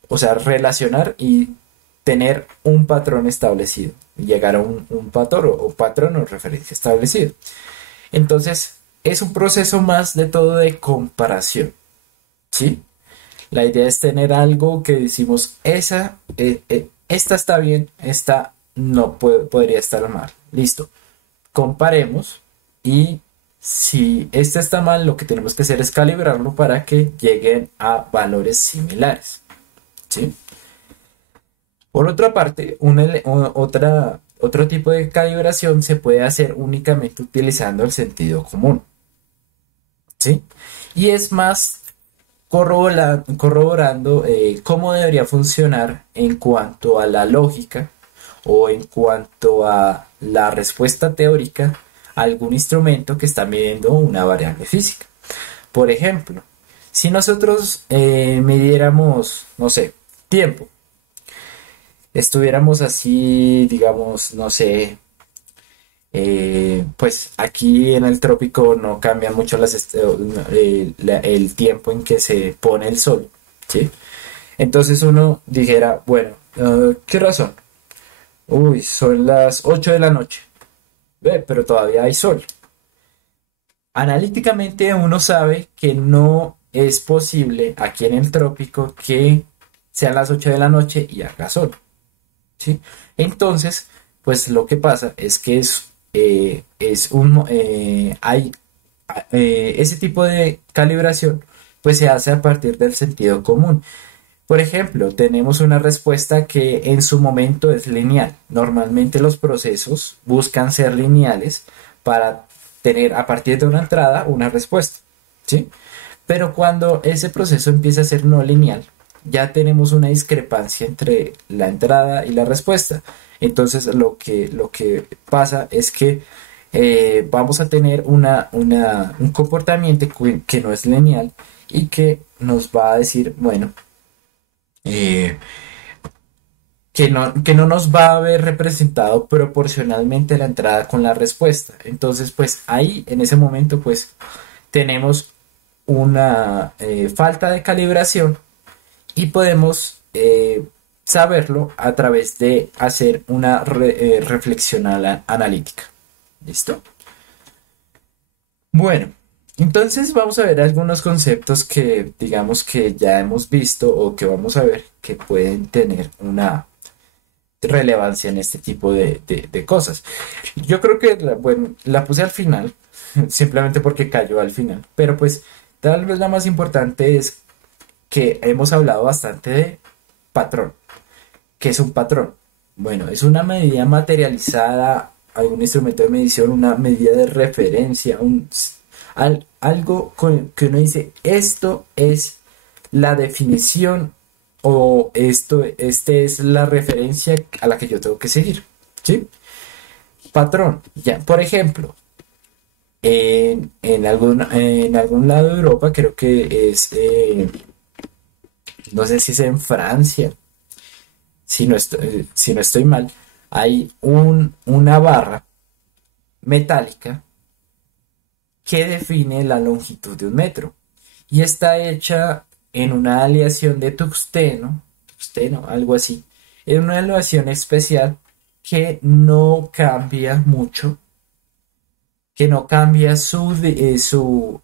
o sea, relacionar y tener un patrón establecido, llegar a un patrón o referencia establecido. Entonces, es un proceso más de todo de comparación, ¿sí? La idea es tener algo que decimos, esta está bien, esta no podría estar mal. Listo. Comparemos y si esta está mal, lo que tenemos que hacer es calibrarlo para que lleguen a valores similares, ¿sí? Por otra parte, otro tipo de calibración se puede hacer únicamente utilizando el sentido común, ¿sí? Y es más corroborando cómo debería funcionar en cuanto a la lógica o en cuanto a la respuesta teórica a algún instrumento que está midiendo una variable física. Por ejemplo, si nosotros midiéramos, no sé, tiempo, estuviéramos así, digamos, no sé, pues aquí en el trópico no cambia mucho el tiempo en que se pone el sol, ¿sí? Entonces uno dijera, bueno, ¿qué razón? Uy, son las 8 de la noche. Ve, pero todavía hay sol. Analíticamente uno sabe que no es posible aquí en el trópico que sean las 8 de la noche y haga sol, ¿sí? Entonces, pues lo que pasa es que hay ese tipo de calibración, pues se hace a partir del sentido común. Por ejemplo, tenemos una respuesta que en su momento es lineal. Normalmente los procesos buscan ser lineales para tener a partir de una entrada una respuesta, ¿sí? Pero cuando ese proceso empieza a ser no lineal, ya tenemos una discrepancia entre la entrada y la respuesta. Entonces lo que pasa es que vamos a tener un comportamiento que no es lineal y que nos va a decir, bueno, eh, que no nos va a haber representado proporcionalmente la entrada con la respuesta. Entonces, pues ahí, en ese momento, pues tenemos una falta de calibración y podemos saberlo a través de hacer una reflexión analítica. ¿Listo? Bueno, entonces vamos a ver algunos conceptos que digamos que ya hemos visto o que vamos a ver que pueden tener una relevancia en este tipo de cosas. Yo creo que bueno, la puse al final, simplemente porque cayó al final, pero pues tal vez la más importante es que hemos hablado bastante de patrón. ¿Qué es un patrón? Bueno, es una medida materializada, algún instrumento de medición, una medida de referencia, algo que uno dice, esto es la definición o este es la referencia a la que yo tengo que seguir, ¿sí? Patrón, ya, por ejemplo, en algún lado de Europa, creo que es, no sé si es en Francia, si no estoy mal, hay una barra metálica que define la longitud de un metro y está hecha en una aleación de tungsteno, algo así, en una aleación especial que no cambia mucho, que no cambia su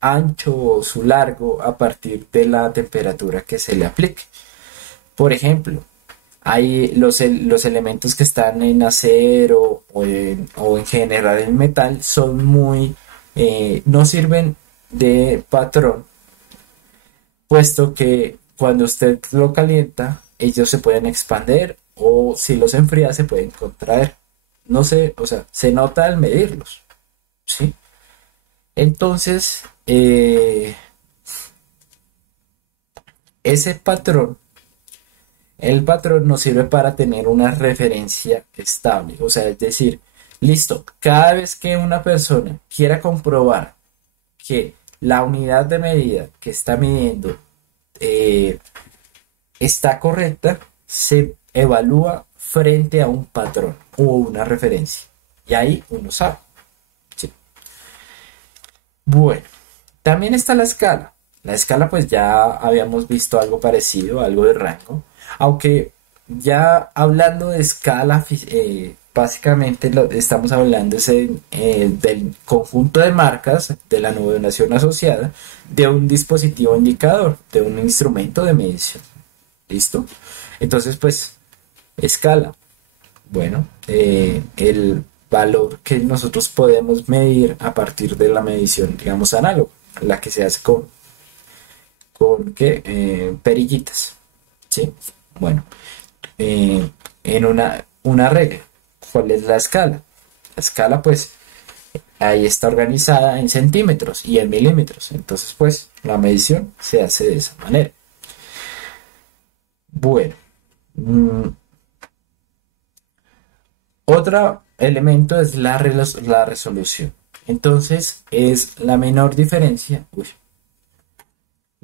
ancho o su largo a partir de la temperatura que se le aplique. Por ejemplo, hay los elementos que están en acero o en general en metal son no sirven de patrón, puesto que cuando usted lo calienta, ellos se pueden expander o si los enfría se pueden contraer. No sé, o sea, se nota al medirlos, ¿sí? Entonces, ese patrón, el patrón nos sirve para tener una referencia estable. O sea, es decir, listo, cada vez que una persona quiera comprobar que la unidad de medida que está midiendo está correcta, se evalúa frente a un patrón o una referencia. Y ahí uno sabe. ¿Sí? Bueno, también está la escala. La escala pues ya habíamos visto algo parecido, algo de rango. Aunque ya hablando de escala, básicamente estamos hablando del conjunto de marcas de la numeración asociada de un dispositivo indicador, de un instrumento de medición. ¿Listo? Entonces, pues, escala. Bueno, el valor que nosotros podemos medir a partir de la medición, digamos, análoga, la que se hace con ¿qué? Perillitas. ¿Sí? Bueno, en una regla. ¿Cuál es la escala? La escala, pues, ahí está organizada en centímetros y en milímetros. Entonces, pues, la medición se hace de esa manera. Bueno, otro elemento es la resolución. Entonces, es la menor diferencia.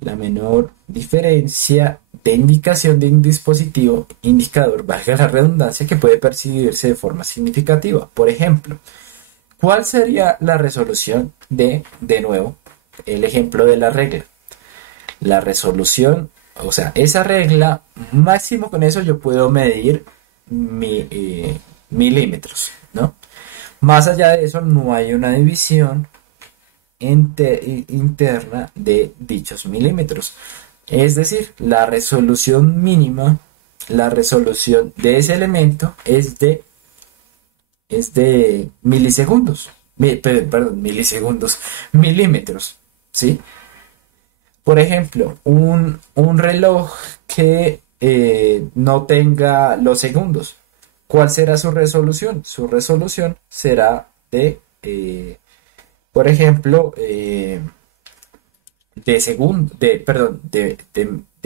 La menor diferencia de indicación de un dispositivo indicador, valga la redundancia, que puede percibirse de forma significativa. Por ejemplo, ¿cuál sería la resolución de nuevo, el ejemplo de la regla? La resolución, o sea, esa regla, máximo con eso yo puedo medir milímetros, ¿no? Más allá de eso no hay una división interna de dichos milímetros. Es decir, la resolución mínima, la resolución de ese elemento es de milisegundos. Perdón, milisegundos, milímetros, ¿sí? Por ejemplo, un reloj que no tenga los segundos. ¿Cuál será su resolución? Su resolución será por ejemplo, de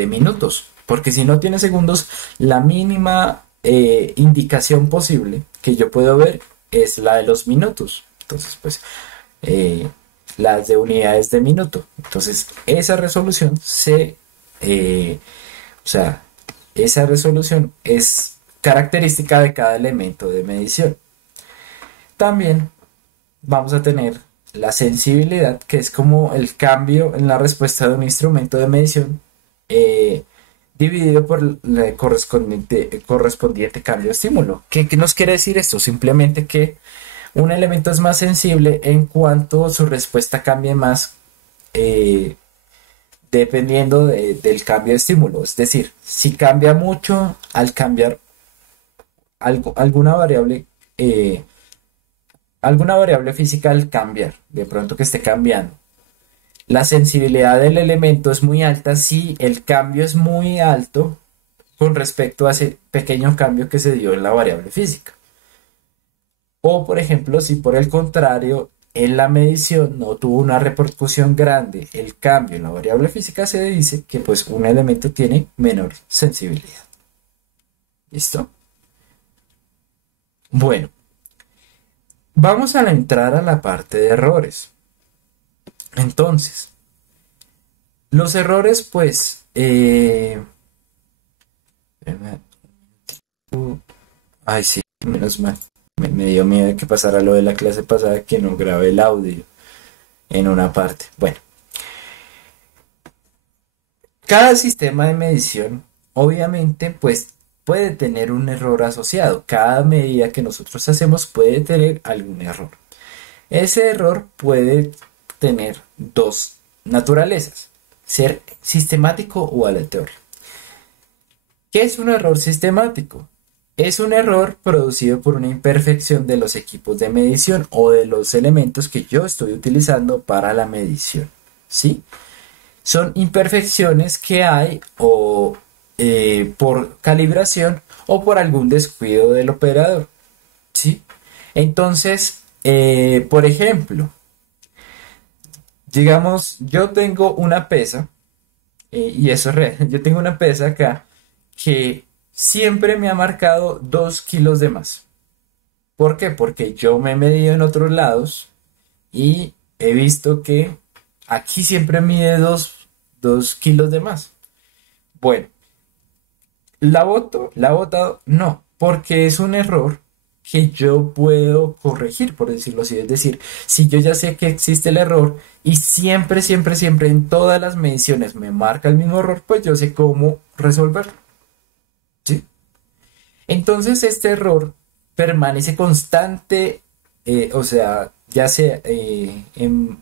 minutos, porque si no tiene segundos, la mínima indicación posible que yo puedo ver es la de los minutos. Entonces, pues, las de unidades de minuto. Entonces, esa resolución o sea, esa resolución es característica de cada elemento de medición. También vamos a tener la sensibilidad, que es como el cambio en la respuesta de un instrumento de medición dividido por el correspondiente cambio de estímulo. ¿Qué nos quiere decir esto? Simplemente que un elemento es más sensible en cuanto su respuesta cambie más dependiendo del cambio de estímulo. Es decir, si cambia mucho al cambiar alguna variable, física al cambiar, de pronto que esté cambiando. La sensibilidad del elemento es muy alta si el cambio es muy alto con respecto a ese pequeño cambio que se dio en la variable física. O, por ejemplo, si por el contrario en la medición no tuvo una repercusión grande el cambio en la variable física, se dice que pues un elemento tiene menor sensibilidad. ¿Listo? Bueno, vamos a entrar a la parte de errores. Entonces, los errores pues... ay, sí, menos mal. Me dio miedo de que pasara lo de la clase pasada, que no grabé el audio en una parte. Bueno, cada sistema de medición obviamente pues puede tener un error asociado. Cada medida que nosotros hacemos puede tener algún error. Ese error puede tener dos naturalezas: ser sistemático o aleatorio. ¿Qué es un error sistemático? Es un error producido por una imperfección de los equipos de medición o de los elementos que yo estoy utilizando para la medición, ¿sí? Son imperfecciones que hay o por calibración o por algún descuido del operador, ¿sí? Entonces, por ejemplo, digamos, yo tengo una pesa, y eso es real, yo tengo una pesa acá que siempre me ha marcado 2 kilos de más. ¿Por qué? Porque yo me he medido en otros lados y he visto que aquí siempre mide 2 kilos de más. Bueno, ¿la boto? ¿La he botado? No, porque es un error que yo puedo corregir, por decirlo así. Es decir, si yo ya sé que existe el error y siempre, siempre, siempre en todas las mediciones me marca el mismo error, pues yo sé cómo resolverlo. ¿Sí? Entonces este error permanece constante, o sea, ya sea en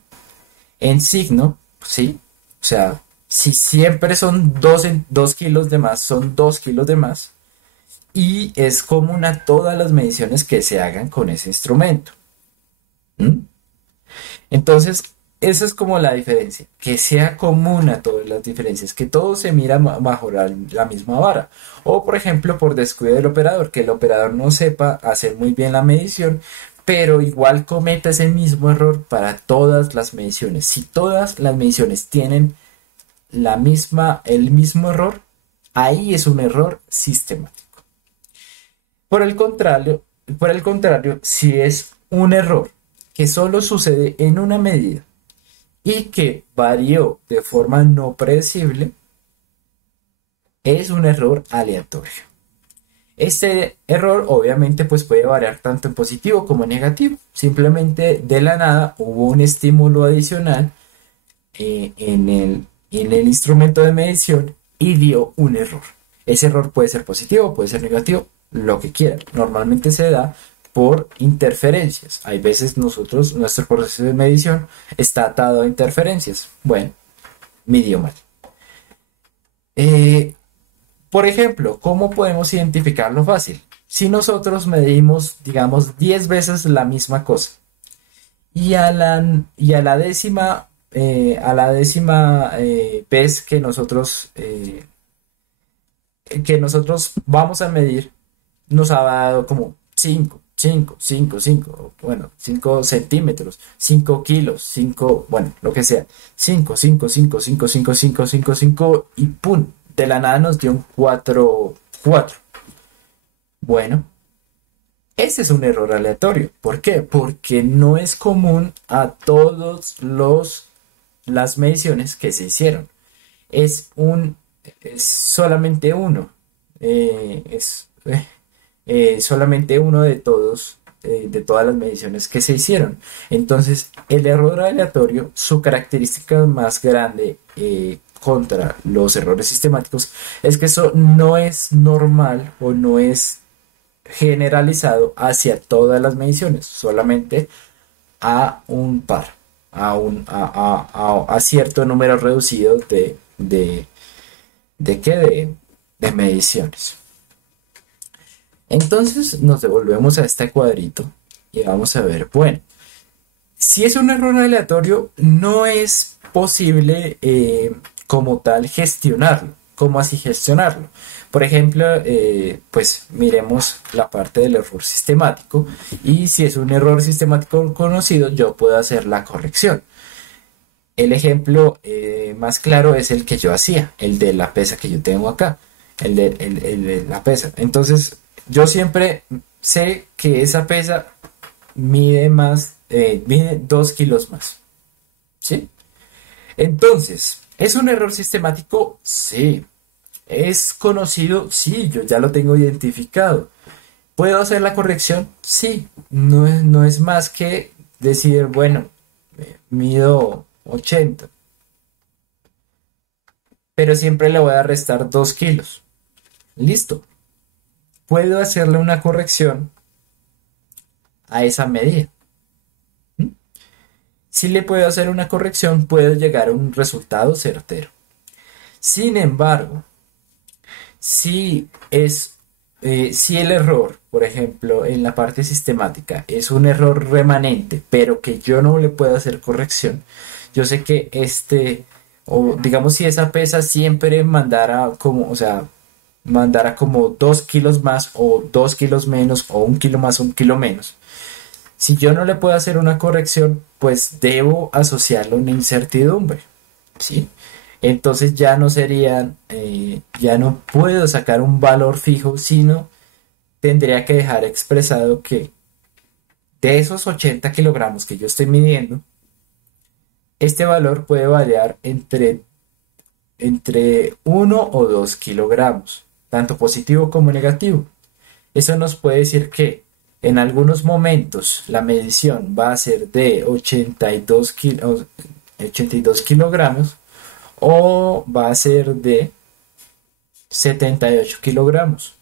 signo, ¿sí? O sea, si siempre son 2 kilos de más, son 2 kilos de más, y es común a todas las mediciones que se hagan con ese instrumento. ¿Mm? Entonces, esa es como la diferencia, que sea común a todas las diferencias, que todo se mira bajo la misma vara. O, por ejemplo, por descuido del operador, que el operador no sepa hacer muy bien la medición, pero igual cometa ese mismo error para todas las mediciones. Si todas las mediciones tienen el mismo error, ahí es un error sistemático. Por el contrario, si es un error que solo sucede en una medida y que varió de forma no predecible, es un error aleatorio. Este error obviamente pues puede variar tanto en positivo como en negativo. Simplemente de la nada hubo un estímulo adicional en el instrumento de medición y dio un error. Ese error puede ser positivo, puede ser negativo, lo que quieran. Normalmente se da por interferencias. Hay veces nuestro proceso de medición está atado a interferencias. Bueno, midió mal. Por ejemplo, ¿cómo podemos identificarlo fácil? Si nosotros medimos, digamos, 10 veces la misma cosa y a la décima vez que nosotros vamos a medir, nos ha dado como 5, bueno, 5 centímetros, 5 kilos, 5, bueno, lo que sea, 5, 5, 5, 5, 5, 5, 5, 5 y ¡pum! De la nada nos dio un 4. Bueno, Ese es un error aleatorio. ¿Por qué? Porque no es común a todos las mediciones que se hicieron. Es es solamente uno. Solamente uno de todas las mediciones que se hicieron. Entonces, el error aleatorio, su característica más grande contra los errores sistemáticos es que eso no es normal o no es generalizado hacia todas las mediciones, solamente a un par, a cierto número reducido de mediciones. Entonces nos devolvemos a este cuadrito y vamos a ver, bueno, si es un error aleatorio, no es posible como tal gestionarlo. ¿Cómo así gestionarlo? Por ejemplo, pues miremos la parte del error sistemático y si es un error sistemático conocido, yo puedo hacer la corrección. El ejemplo más claro es el que yo hacía, el de la pesa que yo tengo acá, el de la pesa. Entonces, yo siempre sé que esa pesa mide 2 kilos más. ¿Sí? Entonces, ¿es un error sistemático? Sí. ¿Es conocido? Sí, yo ya lo tengo identificado. ¿Puedo hacer la corrección? Sí. No es más que decir, bueno, mido 80, pero siempre le voy a restar 2 kilos. Listo. Puedo hacerle una corrección a esa medida. Si le puedo hacer una corrección, puedo llegar a un resultado certero. Sin embargo, si el error, por ejemplo, en la parte sistemática, es un error remanente, pero que yo no le puedo hacer corrección, yo sé que o digamos si esa pesa siempre mandara como, o sea, mandara como 2 kilos más o 2 kilos menos o 1 kilo más o 1 kilo menos. Si yo no le puedo hacer una corrección, pues debo asociarlo a una incertidumbre, ¿sí? Entonces ya no ya no puedo sacar un valor fijo, sino tendría que dejar expresado que de esos 80 kilogramos que yo estoy midiendo, este valor puede variar entre 1 o 2 kilogramos, tanto positivo como negativo. Eso nos puede decir que en algunos momentos la medición va a ser de 82 kilogramos o va a ser de 78 kilogramos.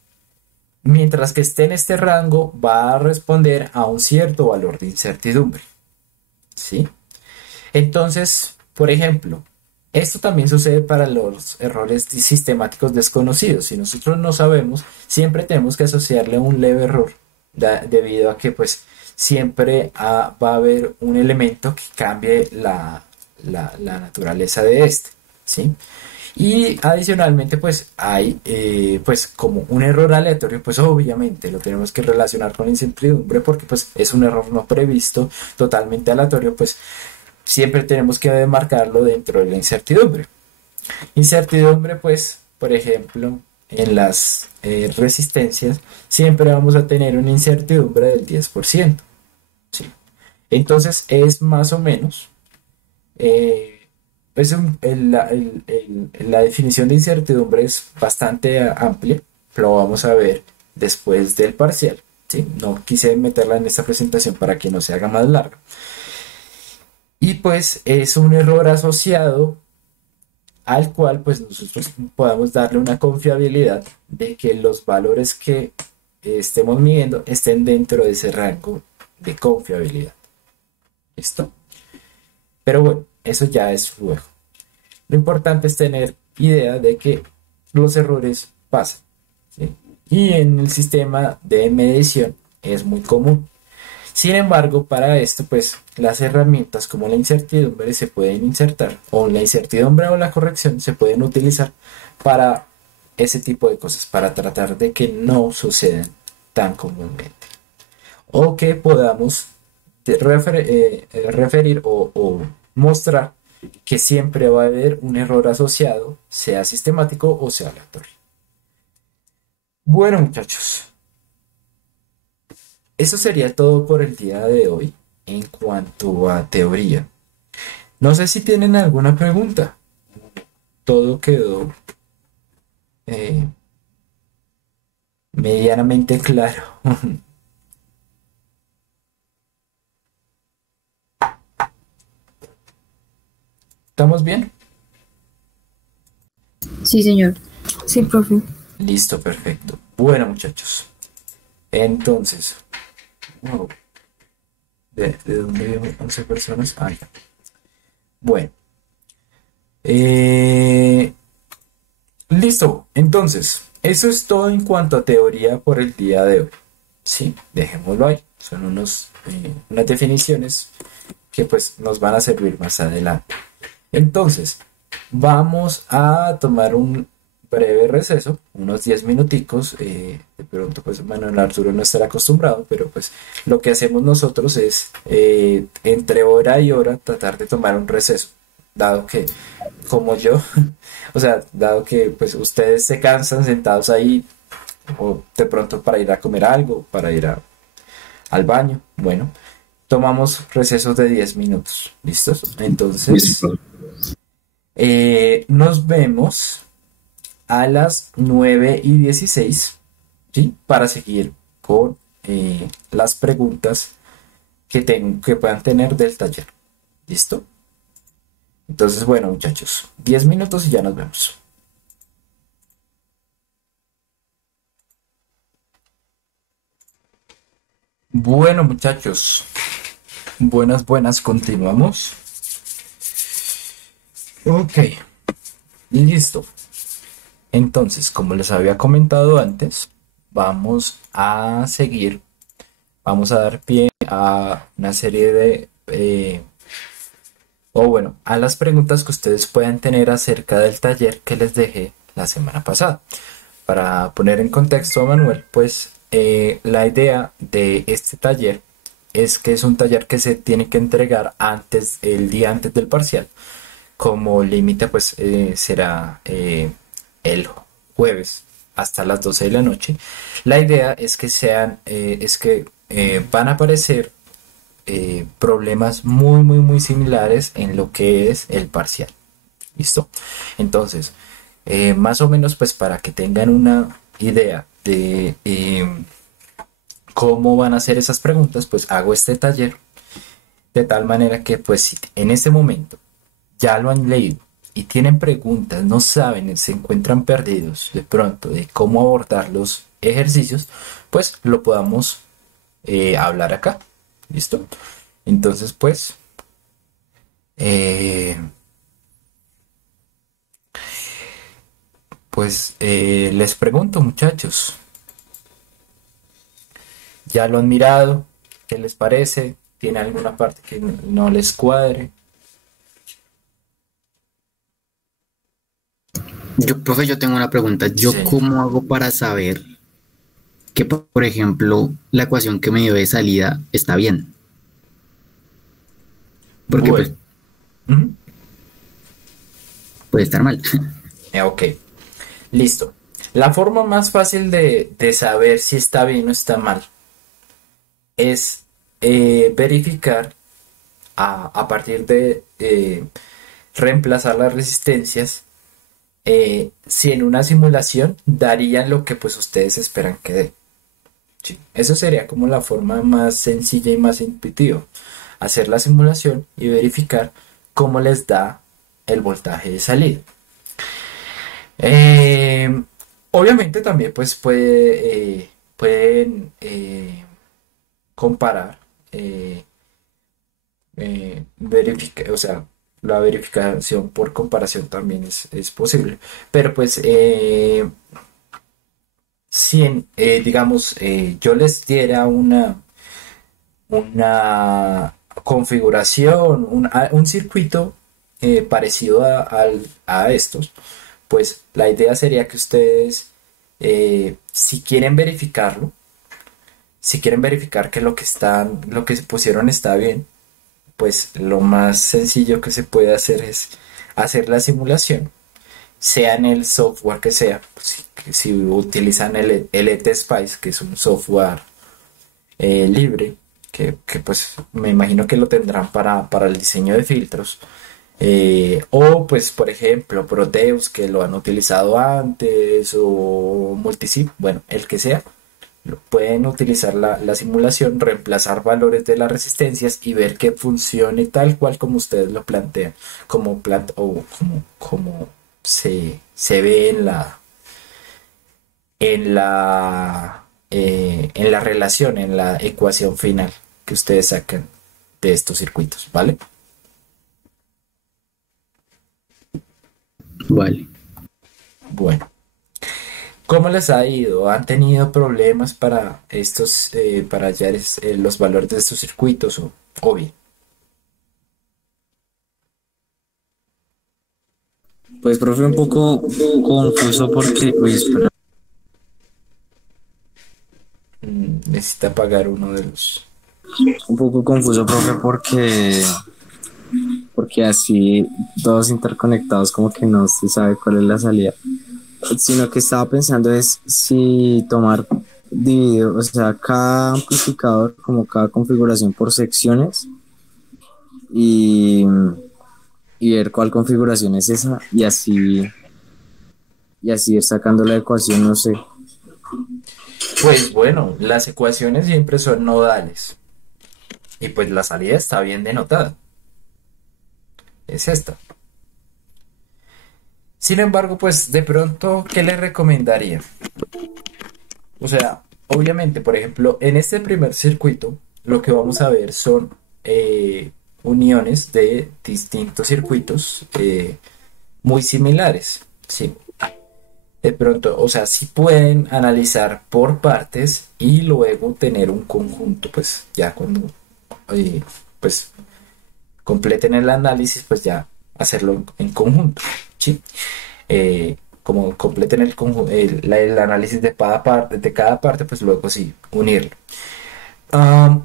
Mientras que esté en este rango va a responder a un cierto valor de incertidumbre. ¿Sí? Entonces, por ejemplo, esto también sucede para los errores sistemáticos desconocidos. Si nosotros no sabemos, siempre tenemos que asociarle un leve error, debido a que pues siempre va a haber un elemento que cambie la naturaleza de este, ¿sí? Y adicionalmente pues hay pues como un error aleatorio, pues obviamente lo tenemos que relacionar con la incertidumbre porque pues es un error no previsto, totalmente aleatorio, pues siempre tenemos que demarcarlo dentro de la incertidumbre. Incertidumbre, pues, por ejemplo, en las resistencias, siempre vamos a tener una incertidumbre del 10%. ¿Sí? Entonces, es más o menos, la definición de incertidumbre es bastante amplia, lo vamos a ver después del parcial. ¿Sí? No quise meterla en esta presentación para que no se haga más larga. Y pues es un error asociado al cual pues nosotros podamos darle una confiabilidad de que los valores que estemos midiendo estén dentro de ese rango de confiabilidad. ¿Listo? Pero bueno, eso ya es luego. Lo importante es tener idea de que los errores pasan, ¿sí? Y en el sistema de medición es muy común. Sin embargo, para esto, pues las herramientas como la incertidumbre se pueden insertar, o la incertidumbre o la corrección se pueden utilizar para ese tipo de cosas, para tratar de que no sucedan tan comúnmente. O que podamos referir o mostrar que siempre va a haber un error asociado, sea sistemático o sea aleatorio. Bueno, muchachos. eso sería todo por el día de hoy en cuanto a teoría. No sé si tienen alguna pregunta. Todo quedó eh, medianamente claro. ¿Estamos bien? Sí, señor. Sí, profe. Listo, perfecto. Bueno, muchachos. Entonces, wow, ¿de dónde vienen 11 personas? Ah, ya. Bueno, eh, listo. Entonces, eso es todo en cuanto a teoría por el día de hoy. Sí, dejémoslo ahí. Son unas definiciones que pues nos van a servir más adelante. Entonces, vamos a tomar un breve receso, unos 10 minuticos. De pronto, pues, bueno, el Arturo no estará acostumbrado, pero pues lo que hacemos nosotros es entre hora y hora tratar de tomar un receso, dado que, como yo, o sea, dado que pues ustedes se cansan sentados ahí, o de pronto para ir a comer algo, para ir al baño, bueno, tomamos recesos de 10 minutos, ¿listos? Listo, Entonces, profe. nos vemos a las 9:16, ¿sí? Para seguir con las preguntas que puedan tener del taller. ¿Listo? Entonces, bueno, muchachos, 10 minutos y ya nos vemos. Bueno, muchachos, buenas, continuamos. Ok, listo. Entonces, como les había comentado antes, vamos a seguir, vamos a dar pie a una serie de, o bueno, a las preguntas que ustedes puedan tener acerca del taller que les dejé la semana pasada. Para poner en contexto a Manuel, pues la idea de este taller es que es un taller que se tiene que entregar antes, el día antes del parcial. Como límite, pues será el jueves hasta las 12 de la noche. La idea es que van a aparecer problemas muy similares en lo que es el parcial. ¿Listo? Entonces, más o menos, pues para que tengan una idea de cómo van a hacer esas preguntas, pues hago este taller de tal manera que, pues, si en este momento ya lo han leído y tienen preguntas, no saben, se encuentran perdidos de pronto de cómo abordar los ejercicios, pues lo podamos hablar acá. ¿Listo? Entonces, eh, les pregunto, muchachos, ¿ya lo han mirado? ¿Qué les parece? ¿Tiene alguna parte que no les cuadre? Profe, yo tengo una pregunta. Sí, ¿Yo señor. cómo hago para saber que, por ejemplo, la ecuación que me dio de salida está bien? Porque pues Bueno. Ujú. puede estar mal. Ok, listo. La forma más fácil de saber si está bien o está mal es verificar a partir de reemplazar las resistencias, si en una simulación darían lo que pues ustedes esperan que dé. Sí, eso sería como la forma más sencilla y más intuitiva. Hacer la simulación y verificar cómo les da el voltaje de salida. Eh, Obviamente también pues pueden comparar, verificar, o sea, la verificación por comparación también es posible. Pero pues si digamos yo les diera una configuración, un circuito parecido a estos, pues la idea sería que ustedes, si quieren verificarlo, si quieren verificar que lo que se pusieron está bien, pues lo más sencillo que se puede hacer es hacer la simulación, sea en el software que sea. Si utilizan el LTSpice, que es un software libre, que, pues me imagino que lo tendrán para el diseño de filtros. O pues por ejemplo Proteus que lo han utilizado antes o Multisig, bueno, el que sea, pueden utilizar la simulación, reemplazar valores de las resistencias y ver que funcione tal cual como ustedes lo plantean, o como se ve en la relación, en la ecuación final que ustedes sacan de estos circuitos, ¿vale? Vale. Bueno, ¿cómo les ha ido? ¿Han tenido problemas para para hallar los valores de estos circuitos o bien? Pues, profe, un poco confuso porque, uy, espera. Necesita pagar uno de los... Un poco confuso, profe, porque así todos interconectados como que no se sabe cuál es la salida. Sino que estaba pensando es si dividir, o sea, cada amplificador, como cada configuración por secciones y, y ver cuál configuración es esa y así ir sacando la ecuación, no sé. Pues bueno, las ecuaciones siempre son nodales y pues la salida está bien denotada. Es esta. Sin embargo, pues de pronto, ¿qué le recomendaría? O sea, obviamente, por ejemplo, en este primer circuito, lo que vamos a ver son uniones de distintos circuitos muy similares, ¿sí? De pronto, o sea, sí pueden analizar por partes y luego tener un conjunto, pues ya cuando eh, pues completen el análisis, pues ya hacerlo en conjunto, ¿sí? Como completen el análisis de cada parte, pues luego sí, unirlo. Ah,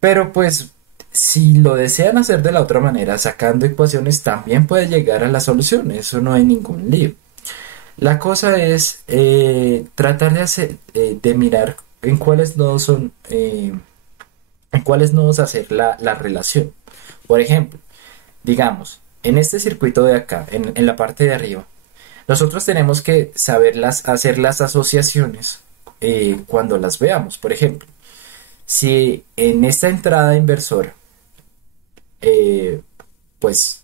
pero pues si lo desean hacer de la otra manera, sacando ecuaciones, también puede llegar a la solución, eso no hay ningún lío. La cosa es tratar de mirar en cuáles nodos en cuáles nodos hacer la relación. Por ejemplo, digamos, en este circuito de acá, en la parte de arriba, nosotros tenemos que hacer las asociaciones cuando las veamos. Por ejemplo, si en esta entrada inversora, pues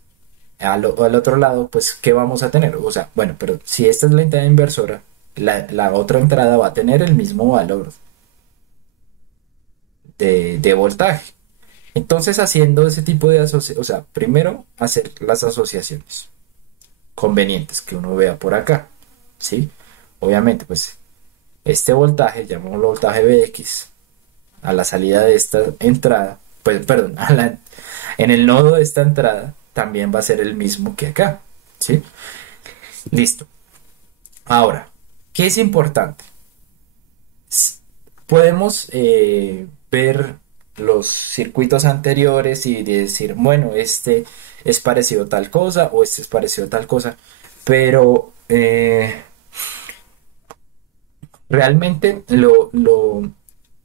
al otro lado, pues, ¿qué vamos a tener? O sea, bueno, pero si esta es la entrada inversora, la otra entrada va a tener el mismo valor de voltaje. Entonces, haciendo ese tipo de asociaciones, o sea, primero hacer las asociaciones convenientes que uno vea por acá, ¿sí? Obviamente, pues, este voltaje, llamémoslo voltaje Vx, a la salida de esta entrada, pues, perdón, en el nodo de esta entrada, también va a ser el mismo que acá, ¿sí? Listo. Ahora, ¿qué es importante? Podemos ver los circuitos anteriores y decir, bueno, este es parecido a tal cosa o este es parecido a tal cosa, pero realmente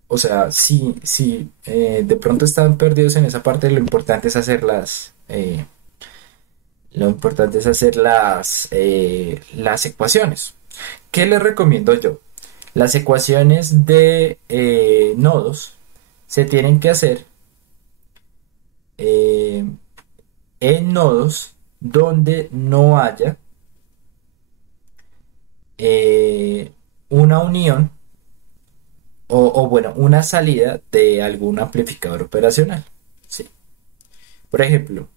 o sea, si de pronto están perdidos en esa parte, lo importante es hacer las ecuaciones. ¿Qué les recomiendo yo? Las ecuaciones de nodos se tienen que hacer eh, en nodos donde no haya una unión bueno, una salida de algún amplificador operacional. ¿Sí? Por ejemplo,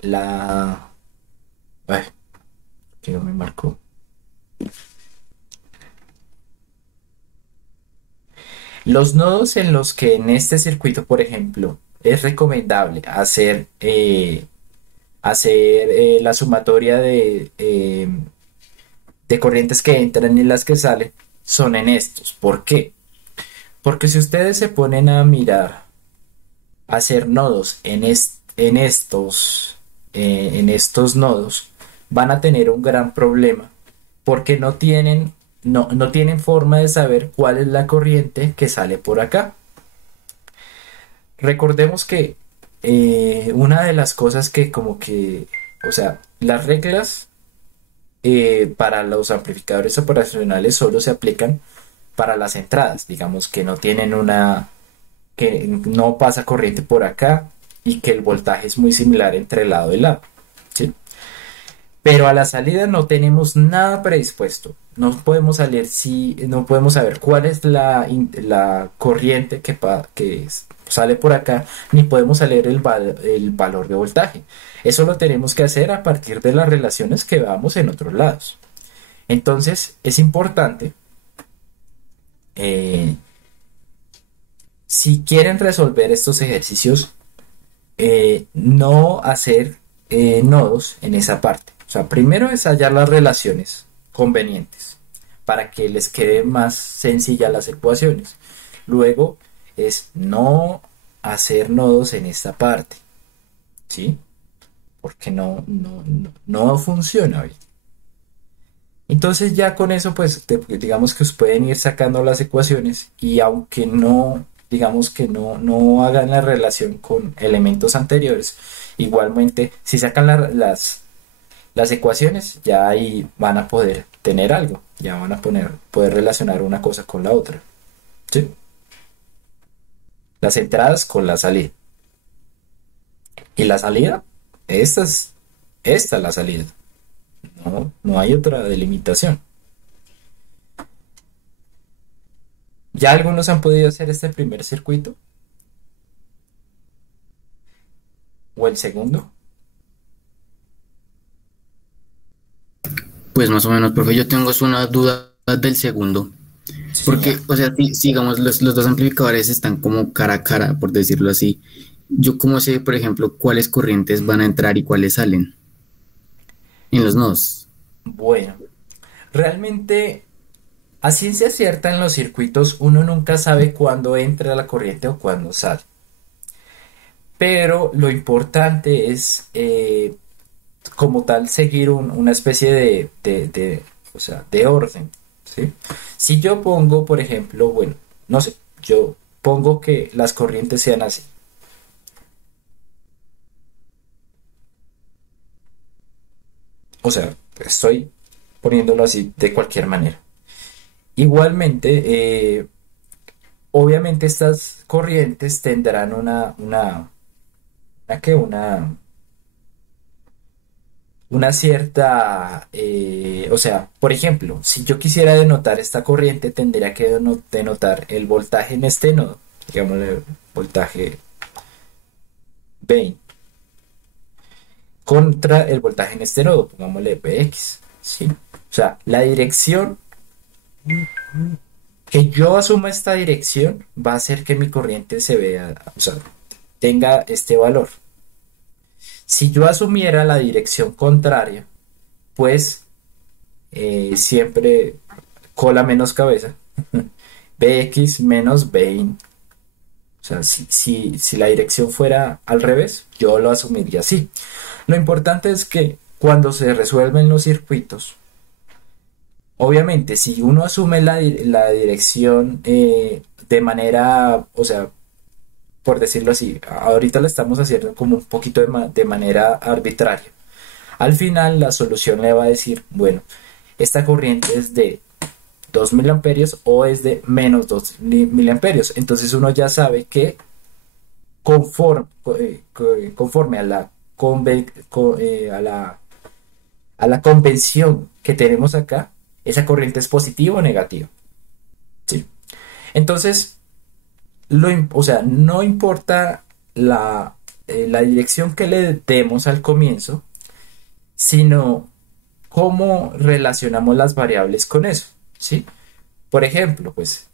la... Ay, que no me marcó. Los nodos en los que en este circuito, por ejemplo, es recomendable hacer la sumatoria de corrientes que entran y las que salen, son en estos. ¿Por qué? Porque si ustedes se ponen a mirar, a hacer nodos en estos nodos, van a tener un gran problema porque no tienen forma de saber cuál es la corriente que sale por acá, recordemos que una de las cosas que como que, o sea, las reglas para los amplificadores operacionales solo se aplican para las entradas, digamos que no tienen que no pasa corriente por acá y que el voltaje es muy similar entre lado y lado, ¿sí? Pero a la salida no tenemos nada predispuesto. No podemos salir si no podemos saber cuál es la corriente que sale por acá, ni podemos saber el valor de voltaje. Eso lo tenemos que hacer a partir de las relaciones que veamos en otros lados. Entonces es importante, eh, si quieren resolver estos ejercicios, no hacer nodos en esa parte. O sea, primero es hallar las relaciones convenientes para que les quede más sencillas las ecuaciones. Luego es no hacer nodos en esta parte, ¿sí? Porque no funciona bien. Entonces ya con eso, pues digamos que os pueden ir sacando las ecuaciones y aunque no, digamos que no hagan la relación con elementos anteriores, igualmente si sacan las ecuaciones, ya ahí van a poder tener algo, ya van a poder relacionar una cosa con la otra, ¿sí? Las entradas con la salida. Y la salida, esta es la salida. No hay otra delimitación. ¿Ya algunos han podido hacer este primer circuito? ¿O el segundo? Pues más o menos, profe, yo tengo es una duda del segundo. Sí. Porque, o sea, si digamos los dos amplificadores están como cara a cara, por decirlo así, yo cómo sé, por ejemplo, cuáles corrientes van a entrar y cuáles salen en los nodos. Bueno, realmente a ciencia cierta en los circuitos uno nunca sabe cuándo entra la corriente o cuándo sale. Pero lo importante es como tal seguir una especie o sea, de orden, ¿sí? Si yo pongo, por ejemplo, bueno, no sé, yo pongo que las corrientes sean así. O sea, estoy poniéndolo así de cualquier manera. Igualmente, obviamente estas corrientes tendrán ¿una qué? Una cierta, o sea, por ejemplo, si yo quisiera denotar esta corriente, tendría que denotar el voltaje en este nodo, digámosle voltaje 20, contra el voltaje en este nodo, pongámosle Vx, ¿sí? O sea, la dirección que yo asuma esta dirección va a hacer que mi corriente se vea, o sea, tenga este valor. Si yo asumiera la dirección contraria, pues siempre cola menos cabeza, Bx menos Bin. O sea, si la dirección fuera al revés, yo lo asumiría así. Lo importante es que cuando se resuelven los circuitos, obviamente, si uno asume la dirección de manera, o sea, por decirlo así, ahorita lo estamos haciendo como un poquito de manera arbitraria. Al final la solución le va a decir, bueno, esta corriente es de 2 miliamperios o es de menos 2 miliamperios. Entonces uno ya sabe que conforme a a la convención que tenemos acá, esa corriente es positiva o negativa. ¿Sí? Entonces, o sea, no importa la dirección que le demos al comienzo, sino cómo relacionamos las variables con eso, ¿sí? Por ejemplo, pues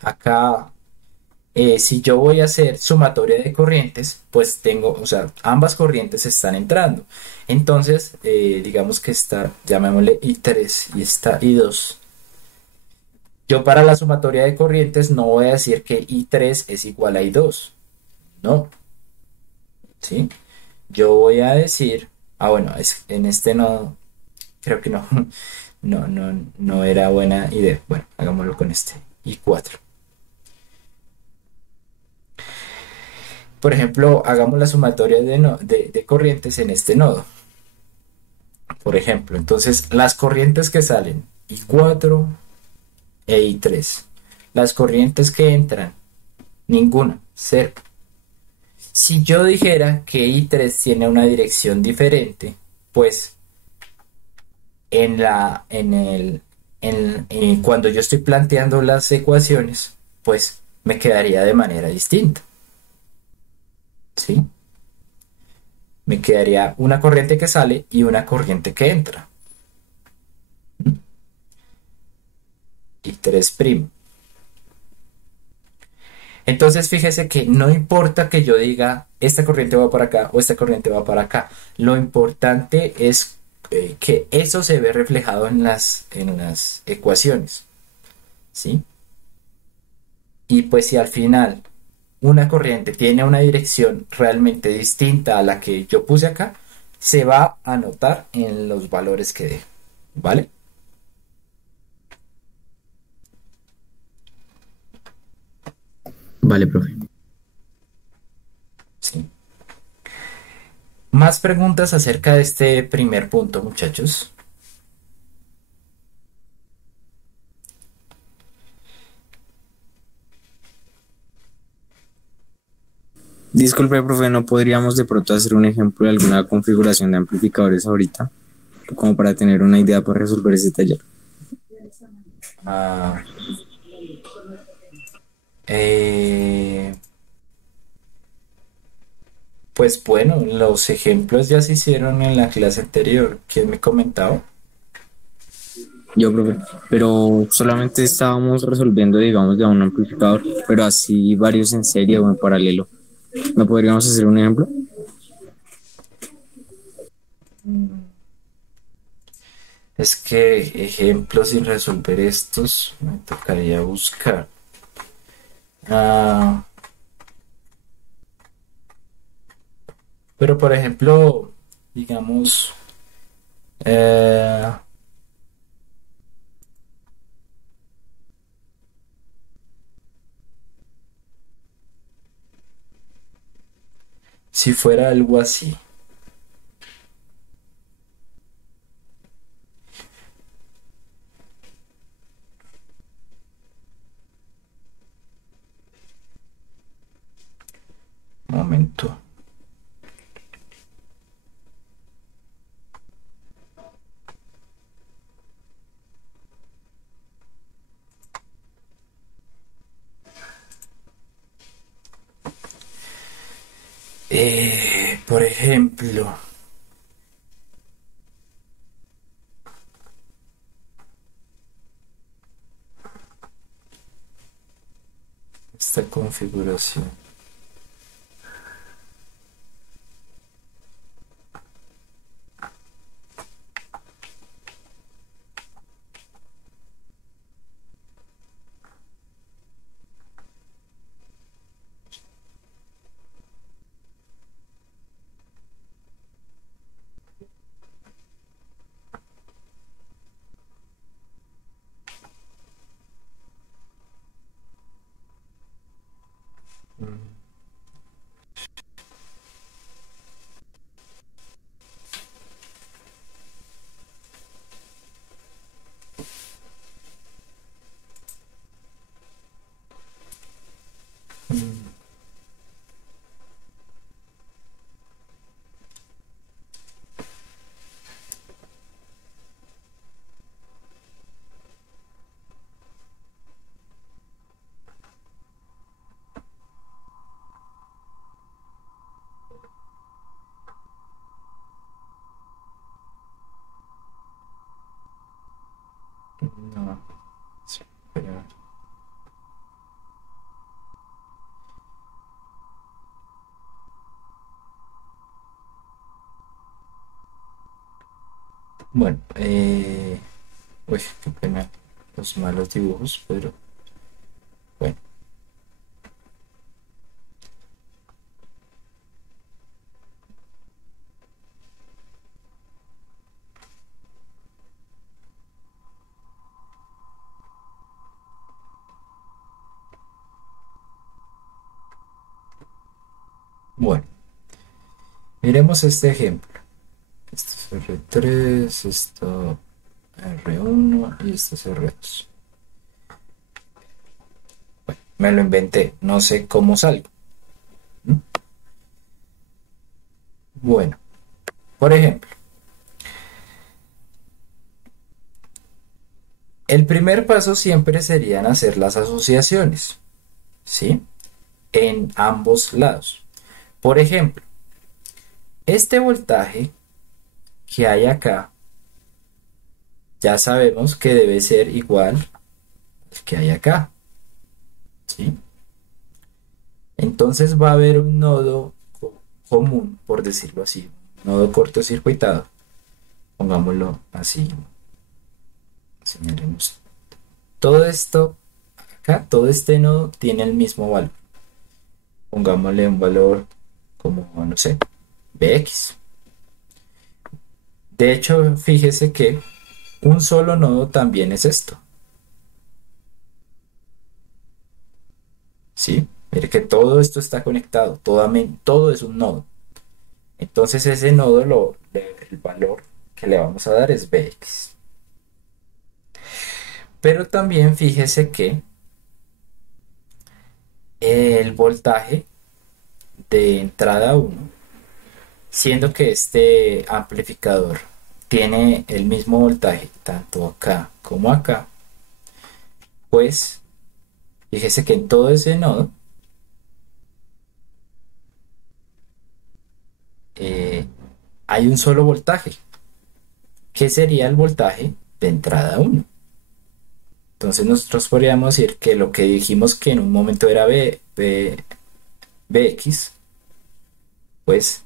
acá, si yo voy a hacer sumatoria de corrientes, pues tengo, o sea, ambas corrientes están entrando. Entonces, digamos que está, llamémosle I3 y está I2. Yo para la sumatoria de corrientes no voy a decir que I3 es igual a I2. No. ¿Sí? Yo voy a decir, bueno, en este no, creo que no, no era buena idea. Bueno, hagámoslo con este, I4. Por ejemplo, hagamos la sumatoria de corrientes en este nodo. Por ejemplo, entonces las corrientes que salen I4 e I3. Las corrientes que entran, ninguna, cero. Si yo dijera que I3 tiene una dirección diferente, pues en la, en el, cuando yo estoy planteando las ecuaciones, pues me quedaría de manera distinta, ¿sí? Me quedaría una corriente que sale y una corriente que entra. Y 3'. Entonces fíjese que no importa que yo diga esta corriente va para acá o esta corriente va para acá. Lo importante es que eso se ve reflejado en las ecuaciones, ¿sí? Y pues si al final una corriente tiene una dirección realmente distinta a la que yo puse acá, se va a notar en los valores que dé, ¿vale? Vale, profe. Sí. Más preguntas acerca de este primer punto, muchachos. Disculpe, profe, ¿no podríamos de pronto hacer un ejemplo de alguna configuración de amplificadores ahorita? Como para tener una idea para resolver ese taller. Ah, eh, pues bueno, los ejemplos ya se hicieron en la clase anterior. ¿Quién me comentaba? Yo, profe, pero solamente estábamos resolviendo, digamos, de un amplificador, pero así varios en serie o en paralelo. ¿No podríamos hacer un ejemplo? Es que ejemplos sin resolver estos me tocaría buscar. Ah, pero por ejemplo, digamos, eh, si fuera algo así. Un momento. Por ejemplo, esta configuración. No, espera. Bueno, uy, qué pena los malos dibujos, pero bueno. Bueno, miremos este ejemplo. Esto es R3, esto R1 y esto es R2. Bueno, me lo inventé, no sé cómo salgo. ¿Mm? Bueno, por ejemplo, el primer paso siempre serían hacer las asociaciones, ¿sí? En ambos lados. Por ejemplo, este voltaje que hay acá, ya sabemos que debe ser igual al que hay acá, ¿sí? Entonces va a haber un nodo común, por decirlo así, un nodo cortocircuitado. Pongámoslo así, señalemos. Todo esto acá, todo este nodo tiene el mismo valor. Pongámosle un valor como, no sé, Bx. De hecho, fíjese que un solo nodo también es esto, ¿sí? Mire que todo esto está conectado, todo es un nodo. Entonces ese nodo, el valor que le vamos a dar es Bx. Pero también fíjese que el voltaje de entrada uno, siendo que este amplificador tiene el mismo voltaje tanto acá como acá, pues fíjese que en todo ese nodo eh, hay un solo voltaje, que sería el voltaje de entrada uno. Entonces nosotros podríamos decir que lo que dijimos que en un momento era Bx, pues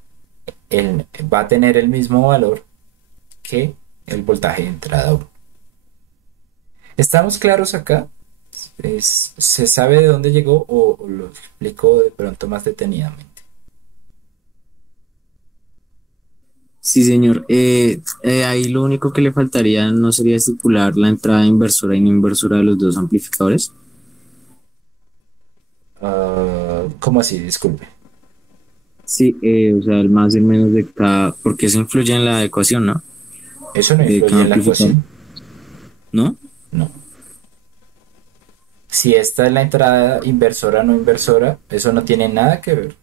va a tener el mismo valor que el voltaje de entrada uno. ¿Estamos claros acá? ¿Se sabe de dónde llegó o lo explico de pronto más detenidamente? Sí, señor. Ahí lo único que le faltaría no sería estipular la entrada inversora y no inversora de los dos amplificadores. ¿Cómo así? Disculpe. Sí, o sea, el más y el menos de cada, porque eso influye en la ecuación, ¿no? Eso no De influye cada en la amplificador, ecuación. ¿no? No. Si esta es la entrada inversora o no inversora, eso no tiene nada que ver.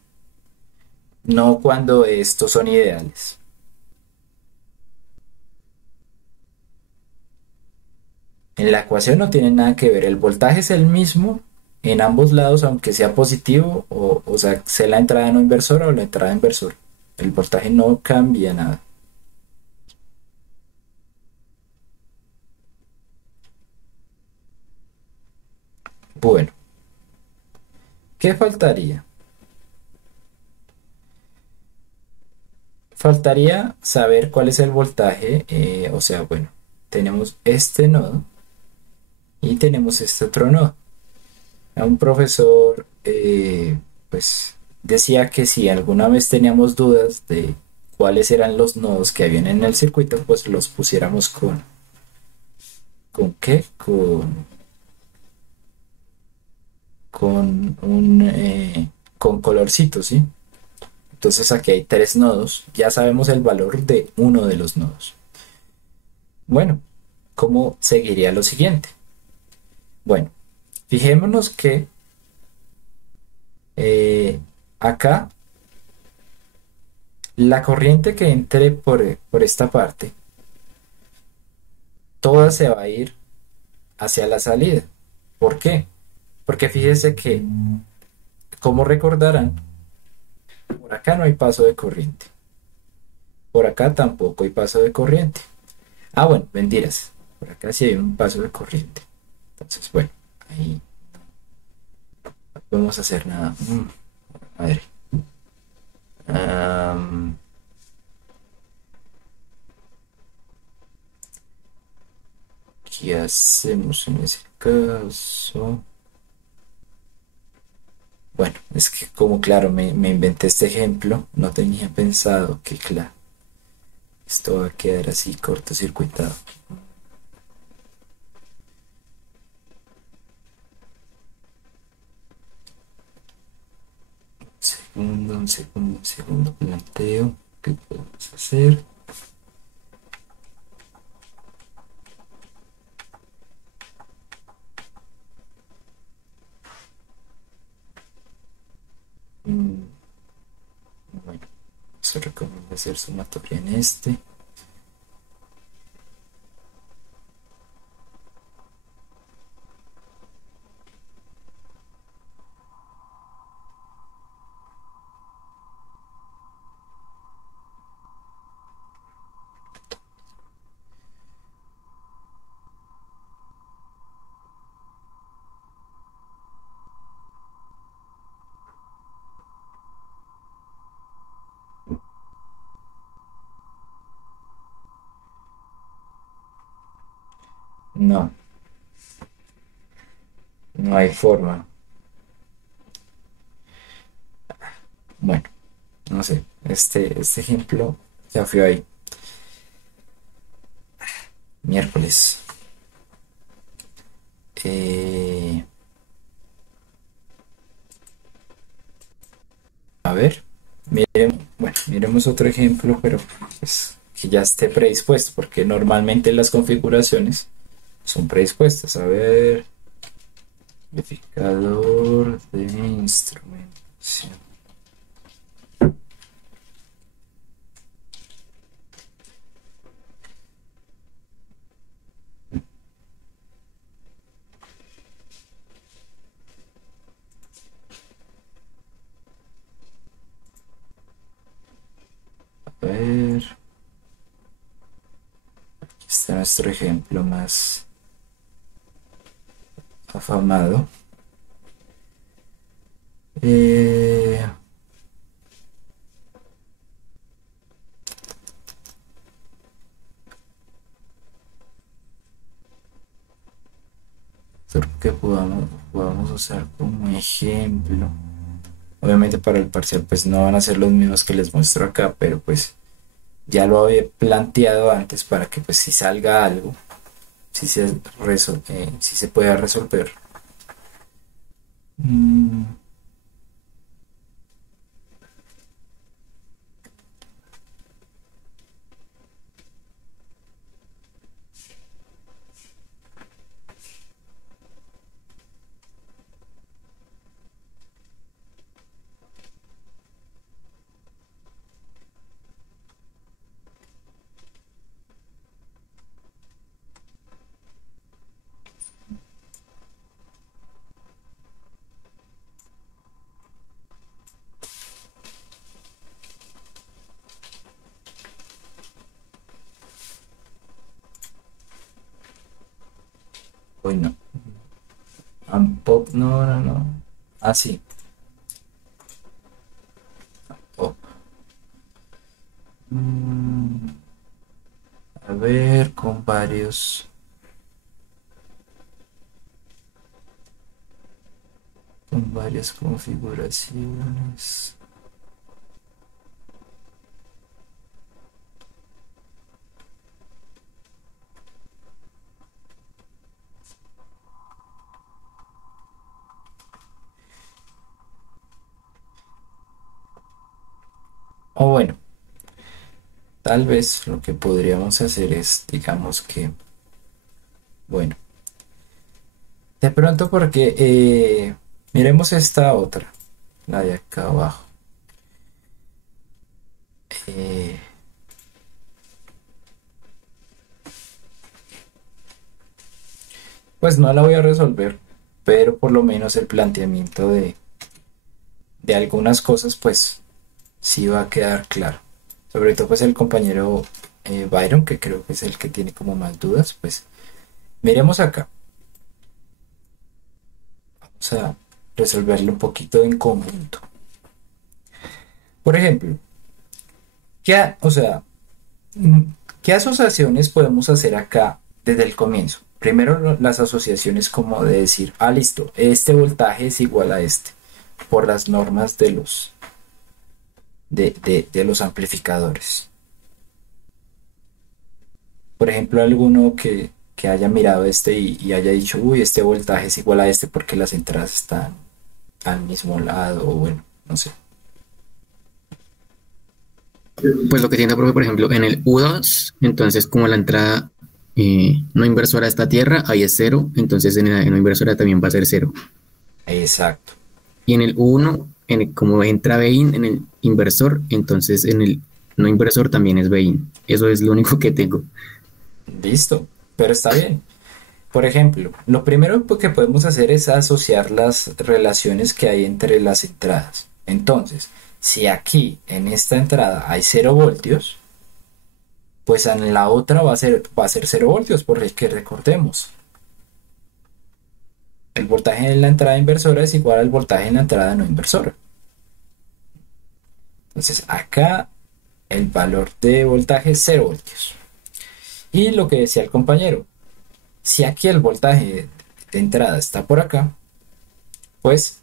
No cuando estos son ideales. En la ecuación no tiene nada que ver. El voltaje es el mismo en ambos lados, aunque sea positivo, o sea la entrada no inversora o la entrada inversora. El voltaje no cambia nada. Bueno, ¿qué faltaría? Faltaría saber cuál es el voltaje, o sea, bueno, tenemos este nodo y tenemos este otro nodo. A un profesor, pues, decía que si alguna vez teníamos dudas de cuáles eran los nodos que habían en el circuito, pues los pusiéramos ¿con qué? Con colorcitos, ¿sí? Entonces aquí hay tres nodos, ya sabemos el valor de uno de los nodos. Bueno, ¿cómo seguiría lo siguiente? Bueno, fijémonos que acá la corriente que entre por esta parte, toda se va a ir hacia la salida. ¿Por qué? Porque fíjese que, como recordarán, por acá no hay paso de corriente. Por acá tampoco hay paso de corriente. Ah, bueno, mentiras. Por acá sí hay un paso de corriente. Entonces, bueno, ahí no podemos hacer nada. A ver. Am, ¿Qué hacemos en ese caso? Bueno, es que como claro, me inventé este ejemplo, no tenía pensado que claro, esto va a quedar así cortocircuitado. un segundo, planteo. ¿Qué podemos hacer? Mm, Bueno, se recomienda hacer sumatoria en este. No, no hay forma. Bueno, no sé. Este ejemplo ya fui ahí. Miércoles. Eh, a ver, bueno, miremos otro ejemplo, pero pues que ya esté predispuesto, porque normalmente las configuraciones son predispuestas. A ver, verificador de instrumentación. A ver, aquí está nuestro ejemplo más afamado. Eh, Creo que podamos usar como ejemplo. Obviamente para el parcial pues no van a ser los mismos que les muestro acá, pero pues ya lo había planteado antes para que pues si salga algo, si se pueda resolver. Mm, Uy, no. Unpop, no, no, no. Ah, sí. Pop. Mm, a ver, con varias configuraciones. O bueno, tal vez lo que podríamos hacer es, digamos que, bueno, de pronto porque miremos esta otra, la de acá abajo. Eh, pues no la voy a resolver, pero por lo menos el planteamiento de algunas cosas, pues sí va a quedar claro. Sobre todo pues el compañero Byron, que creo que es el que tiene como más dudas, pues miremos acá. Vamos a resolverlo un poquito en conjunto. Por ejemplo, o sea, mm, ¿qué asociaciones podemos hacer acá desde el comienzo? Primero las asociaciones como de decir, ah, listo, este voltaje es igual a este, por las normas de los amplificadores. Por ejemplo, alguno que haya mirado este y haya dicho, uy, este voltaje es igual a este porque las entradas están al mismo lado, o bueno, no sé. Pues lo que tiene, profe, por ejemplo, en el U2, entonces como la entrada no inversora a esta tierra, ahí es cero, entonces en la no inversora también va a ser cero. Exacto. Y en el U1, como entra Bein en el inversor, entonces en el no inversor también es Bein. Eso es lo único que tengo. Listo. Pero está bien. Por ejemplo, lo primero que podemos hacer es asociar las relaciones que hay entre las entradas. Entonces, si aquí en esta entrada hay 0 voltios, pues en la otra va a ser 0 voltios, porque recordemos, el voltaje en la entrada inversora es igual al voltaje en la entrada no inversora. Entonces, acá el valor de voltaje es 0 voltios. Y lo que decía el compañero, si aquí el voltaje de entrada está por acá, pues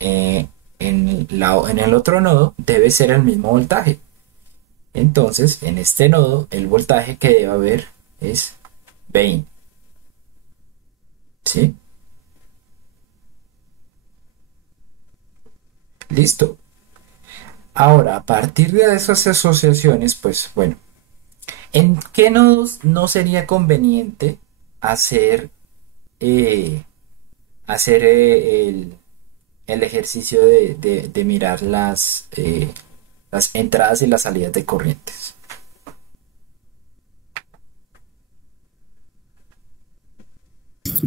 en el otro nodo debe ser el mismo voltaje. Entonces, en este nodo, el voltaje que debe haber es 20. ¿Sí? Listo. Ahora, a partir de esas asociaciones, pues bueno, ¿en qué nodos no sería conveniente hacer, eh, hacer el ejercicio de mirar las entradas y las salidas de corrientes?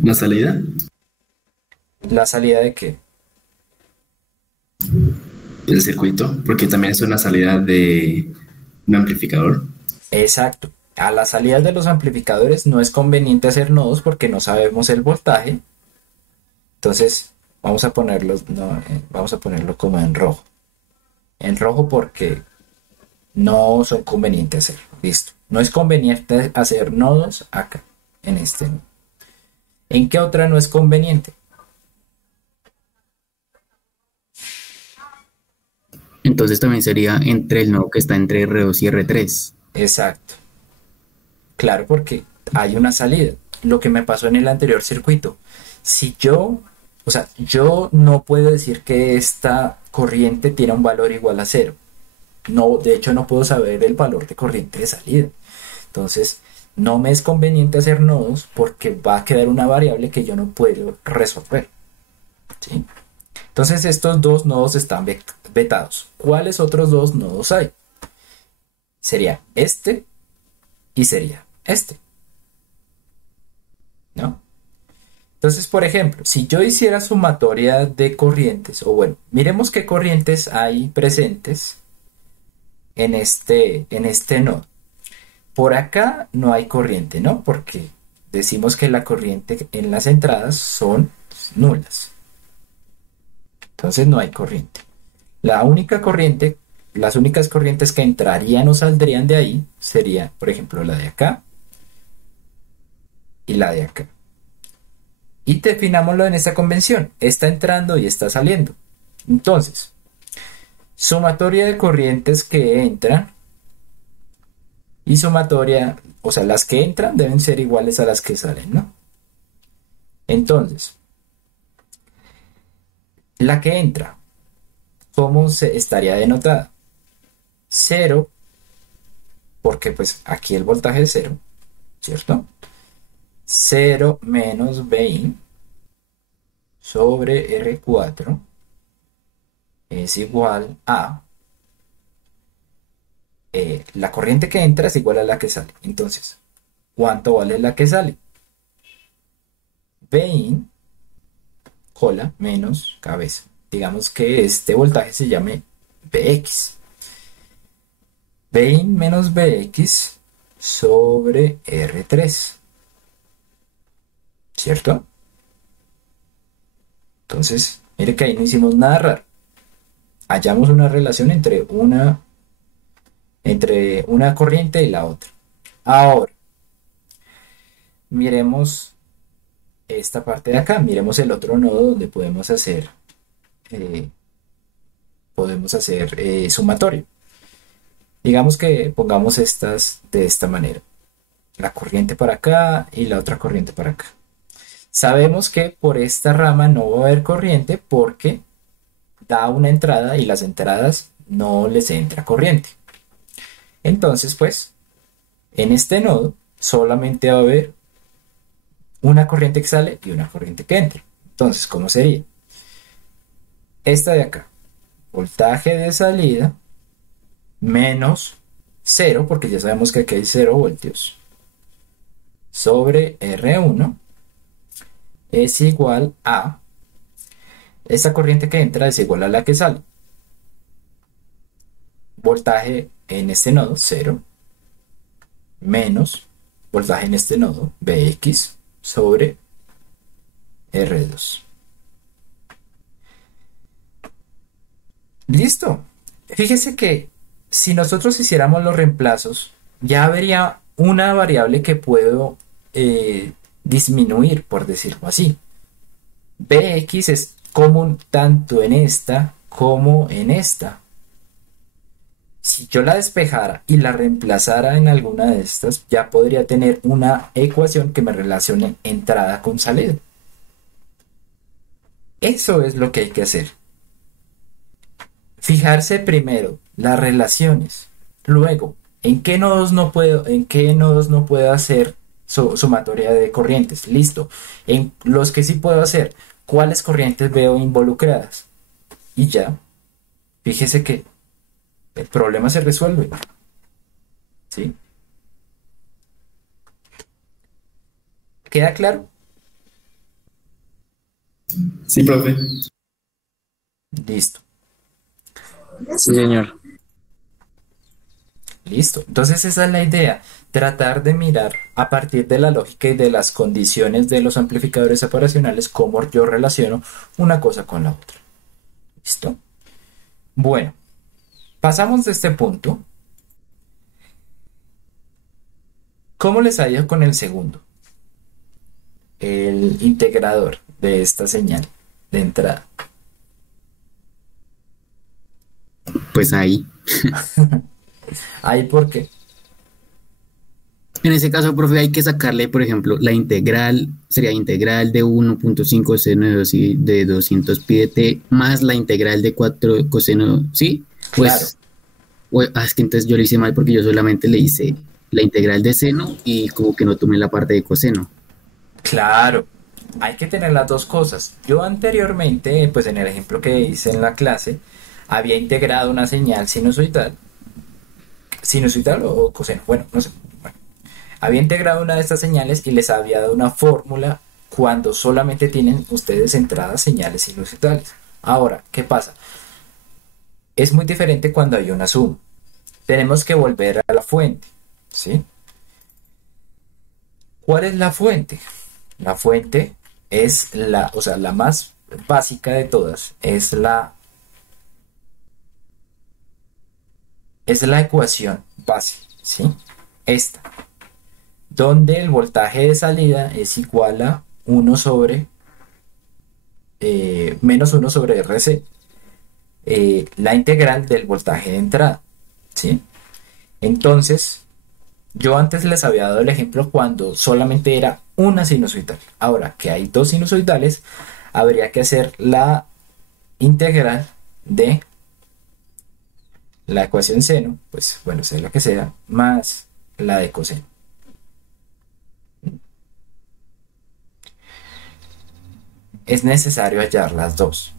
¿La salida? ¿La salida de qué? Del circuito, porque también es una salida de un amplificador. Exacto. A las salidas de los amplificadores no es conveniente hacer nodos porque no sabemos el voltaje. Entonces, vamos a ponerlo como en rojo. En rojo porque no son convenientes hacerlo. Listo. No es conveniente hacer nodos acá, en este nodo. ¿En qué otra no es conveniente? Entonces también sería entre el nodo que está entre R2 y R3. Exacto. Claro, porque hay una salida. Lo que me pasó en el anterior circuito. Si yo, o sea, yo no puedo decir que esta corriente tiene un valor igual a cero. No, de hecho, no puedo saber el valor de corriente de salida. Entonces, no me es conveniente hacer nodos porque va a quedar una variable que yo no puedo resolver. ¿Sí? Entonces, estos dos nodos están vetados. ¿Cuáles otros dos nodos hay? Sería este y sería este. ¿No? Entonces, por ejemplo, si yo hiciera sumatoria de corrientes, o bueno, miremos qué corrientes hay presentes en este nodo. Por acá no hay corriente, ¿no? Porque decimos que la corriente en las entradas son nulas. Entonces no hay corriente. Las únicas corrientes que entrarían o saldrían de ahí sería, por ejemplo, la de acá y la de acá. Y definámoslo en esta convención. Está entrando y está saliendo. Entonces, sumatoria de corrientes que entran y sumatoria, o sea, las que entran deben ser iguales a las que salen, ¿no? Entonces, la que entra, ¿cómo se estaría denotada? 0, porque pues aquí el voltaje es 0, ¿cierto? 0 menos Vin sobre R4 es igual a la corriente que entra es igual a la que sale. Entonces, ¿cuánto vale la que sale? Vin, cola, menos cabeza. Digamos que este voltaje se llame Vx. Vin menos Vx sobre R3. ¿Cierto? Entonces, mire que ahí no hicimos nada raro. Hallamos una relación entre una corriente y la otra. Ahora, miremos esta parte de acá. Miremos el otro nodo donde podemos hacer sumatorio. Digamos que pongamos estas de esta manera. La corriente para acá y la otra corriente para acá. Sabemos que por esta rama no va a haber corriente porque da una entrada y las entradas no les entra corriente. Entonces, pues, en este nodo solamente va a haber una corriente que sale y una corriente que entra. Entonces, ¿cómo sería? Esta de acá, voltaje de salida menos 0, porque ya sabemos que aquí hay 0 voltios, sobre R1 es igual a, esta corriente que entra es igual a la que sale. Voltaje en este nodo, 0, menos voltaje en este nodo, Vx, sobre R2. Listo. Fíjese que si nosotros hiciéramos los reemplazos, ya habría una variable que puedo disminuir, por decirlo así. Bx es común tanto en esta como en esta. Si yo la despejara y la reemplazara en alguna de estas, ya podría tener una ecuación que me relacione entrada con salida. Eso es lo que hay que hacer. Fijarse primero las relaciones, luego en qué nodos no puedo hacer sumatoria de corrientes. Listo. En los que sí puedo hacer, ¿cuáles corrientes veo involucradas? Y ya, fíjese que el problema se resuelve. ¿Sí? ¿Queda claro? Sí, profe. Listo. Sí, señor. Listo. Entonces esa es la idea. Tratar de mirar a partir de la lógica y de las condiciones de los amplificadores operacionales cómo yo relaciono una cosa con la otra. ¿Listo? Bueno, pasamos de este punto. ¿Cómo les ha ido con el segundo? El integrador de esta señal de entrada. Pues ahí. ¿Ahí por qué? En ese caso, profe, hay que sacarle, por ejemplo, la integral, sería integral de 1.5 seno de 200 pi de t más la integral de 4 coseno, ¿sí? Pues, es que entonces yo lo hice mal porque yo solamente le hice la integral de seno y como que no tomé la parte de coseno. Claro, hay que tener las dos cosas. Yo anteriormente, pues en el ejemplo que hice en la clase, había integrado una señal sinusoidal o coseno, bueno, no sé. Bueno, había integrado una de estas señales y les había dado una fórmula cuando solamente tienen ustedes entradas señales sinusoidales. Ahora, ¿qué pasa? Es muy diferente cuando hay una suma. Tenemos que volver a la fuente, ¿sí? ¿Cuál es la fuente? La fuente es la más básica de todas, es la ecuación base, ¿sí? Esta, donde el voltaje de salida es igual a 1 sobre menos 1 sobre RC, la integral del voltaje de entrada, ¿sí? Entonces, yo antes les había dado el ejemplo cuando solamente era una sinusoidal. Ahora que hay dos sinusoidales, habría que hacer la integral de la ecuación seno, pues bueno, sea lo que sea, más la de coseno. Es necesario hallar las dos.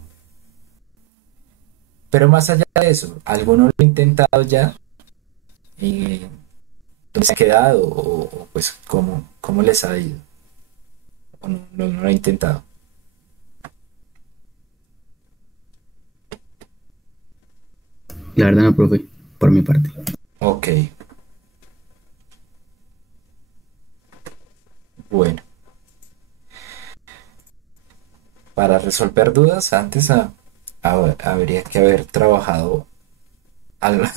Pero más allá de eso, ¿alguno lo ha intentado ya? ¿Dónde se ha quedado? O pues, ¿cómo les ha ido? ¿O no lo ha intentado? La verdad no, profe, por mi parte. Ok. Bueno. Para resolver dudas, antes habría que haber trabajado,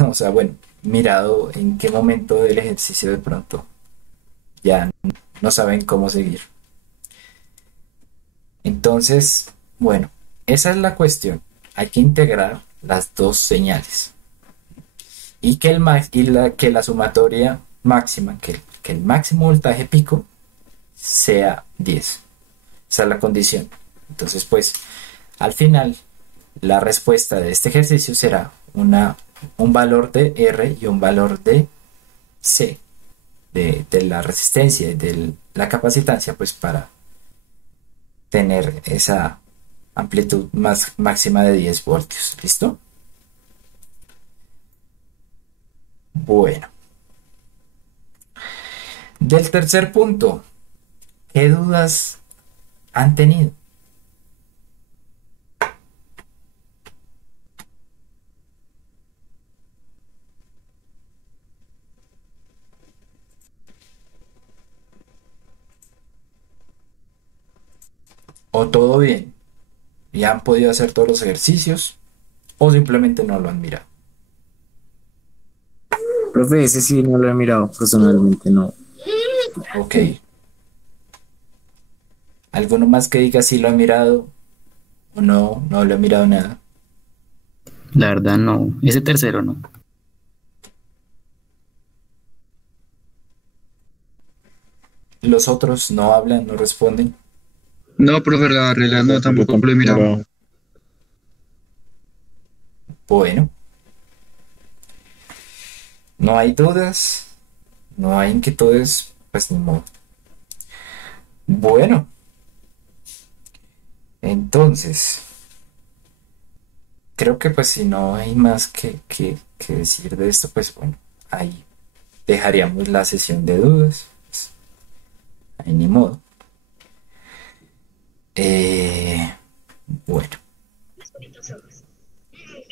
o sea, bueno, mirado en qué momento del ejercicio de pronto ya no saben cómo seguir. Entonces, bueno, esa es la cuestión. Hay que integrar las dos señales. Y que la sumatoria máxima, que el máximo voltaje pico sea 10. Esa es la condición. Entonces, pues, al final, la respuesta de este ejercicio será una un valor de R y un valor de C, de la resistencia y de la capacitancia, pues para tener esa amplitud más máxima de 10 voltios. ¿Listo? Bueno. Del tercer punto, ¿qué dudas han tenido? ¿O todo bien? ¿Ya han podido hacer todos los ejercicios? ¿O simplemente no lo han mirado? Profe, ese sí no lo he mirado personalmente, no. Ok. ¿Alguno más que diga si lo ha mirado o no? No lo he mirado nada. La verdad no. Ese tercero no. Los otros no hablan, no responden. No, profe, la regla no, tampoco lo he mirado. Bueno, no hay dudas, no hay inquietudes, pues ni modo. Bueno, entonces, creo que pues si no hay más que decir de esto, pues bueno, ahí dejaríamos la sesión de dudas. Pues, ahí ni modo. Bueno,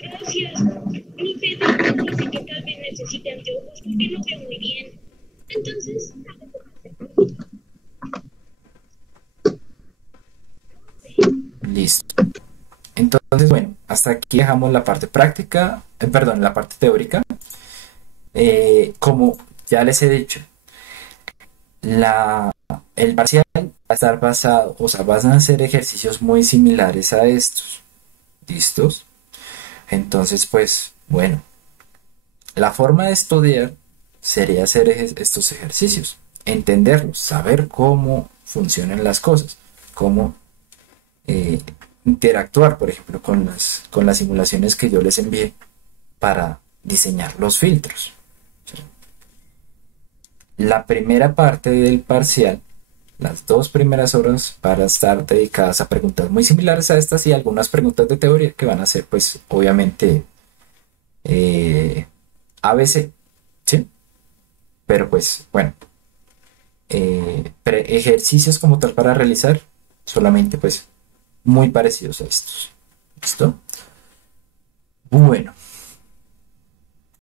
Gracias. Profe, dice que tal vez necesite anteojos porque no veo muy bien. Entonces, listo. Entonces, bueno, hasta aquí dejamos la parte práctica, perdón, la parte teórica. Como ya les he dicho, el parcial va a estar basado, o sea, van a ser ejercicios muy similares a estos. ¿Listos? Entonces, pues, bueno, la forma de estudiar sería hacer estos ejercicios, entenderlos, saber cómo funcionan las cosas, cómo interactuar, por ejemplo, con las simulaciones que yo les envié para diseñar los filtros. La primera parte del parcial, las 2 primeras horas van a estar dedicadas a preguntas muy similares a estas y algunas preguntas de teoría que van a ser, pues, obviamente, ABC, ¿sí? Pero, pues, bueno, ejercicios como tal para realizar, solamente, pues, muy parecidos a estos. ¿Listo? Bueno.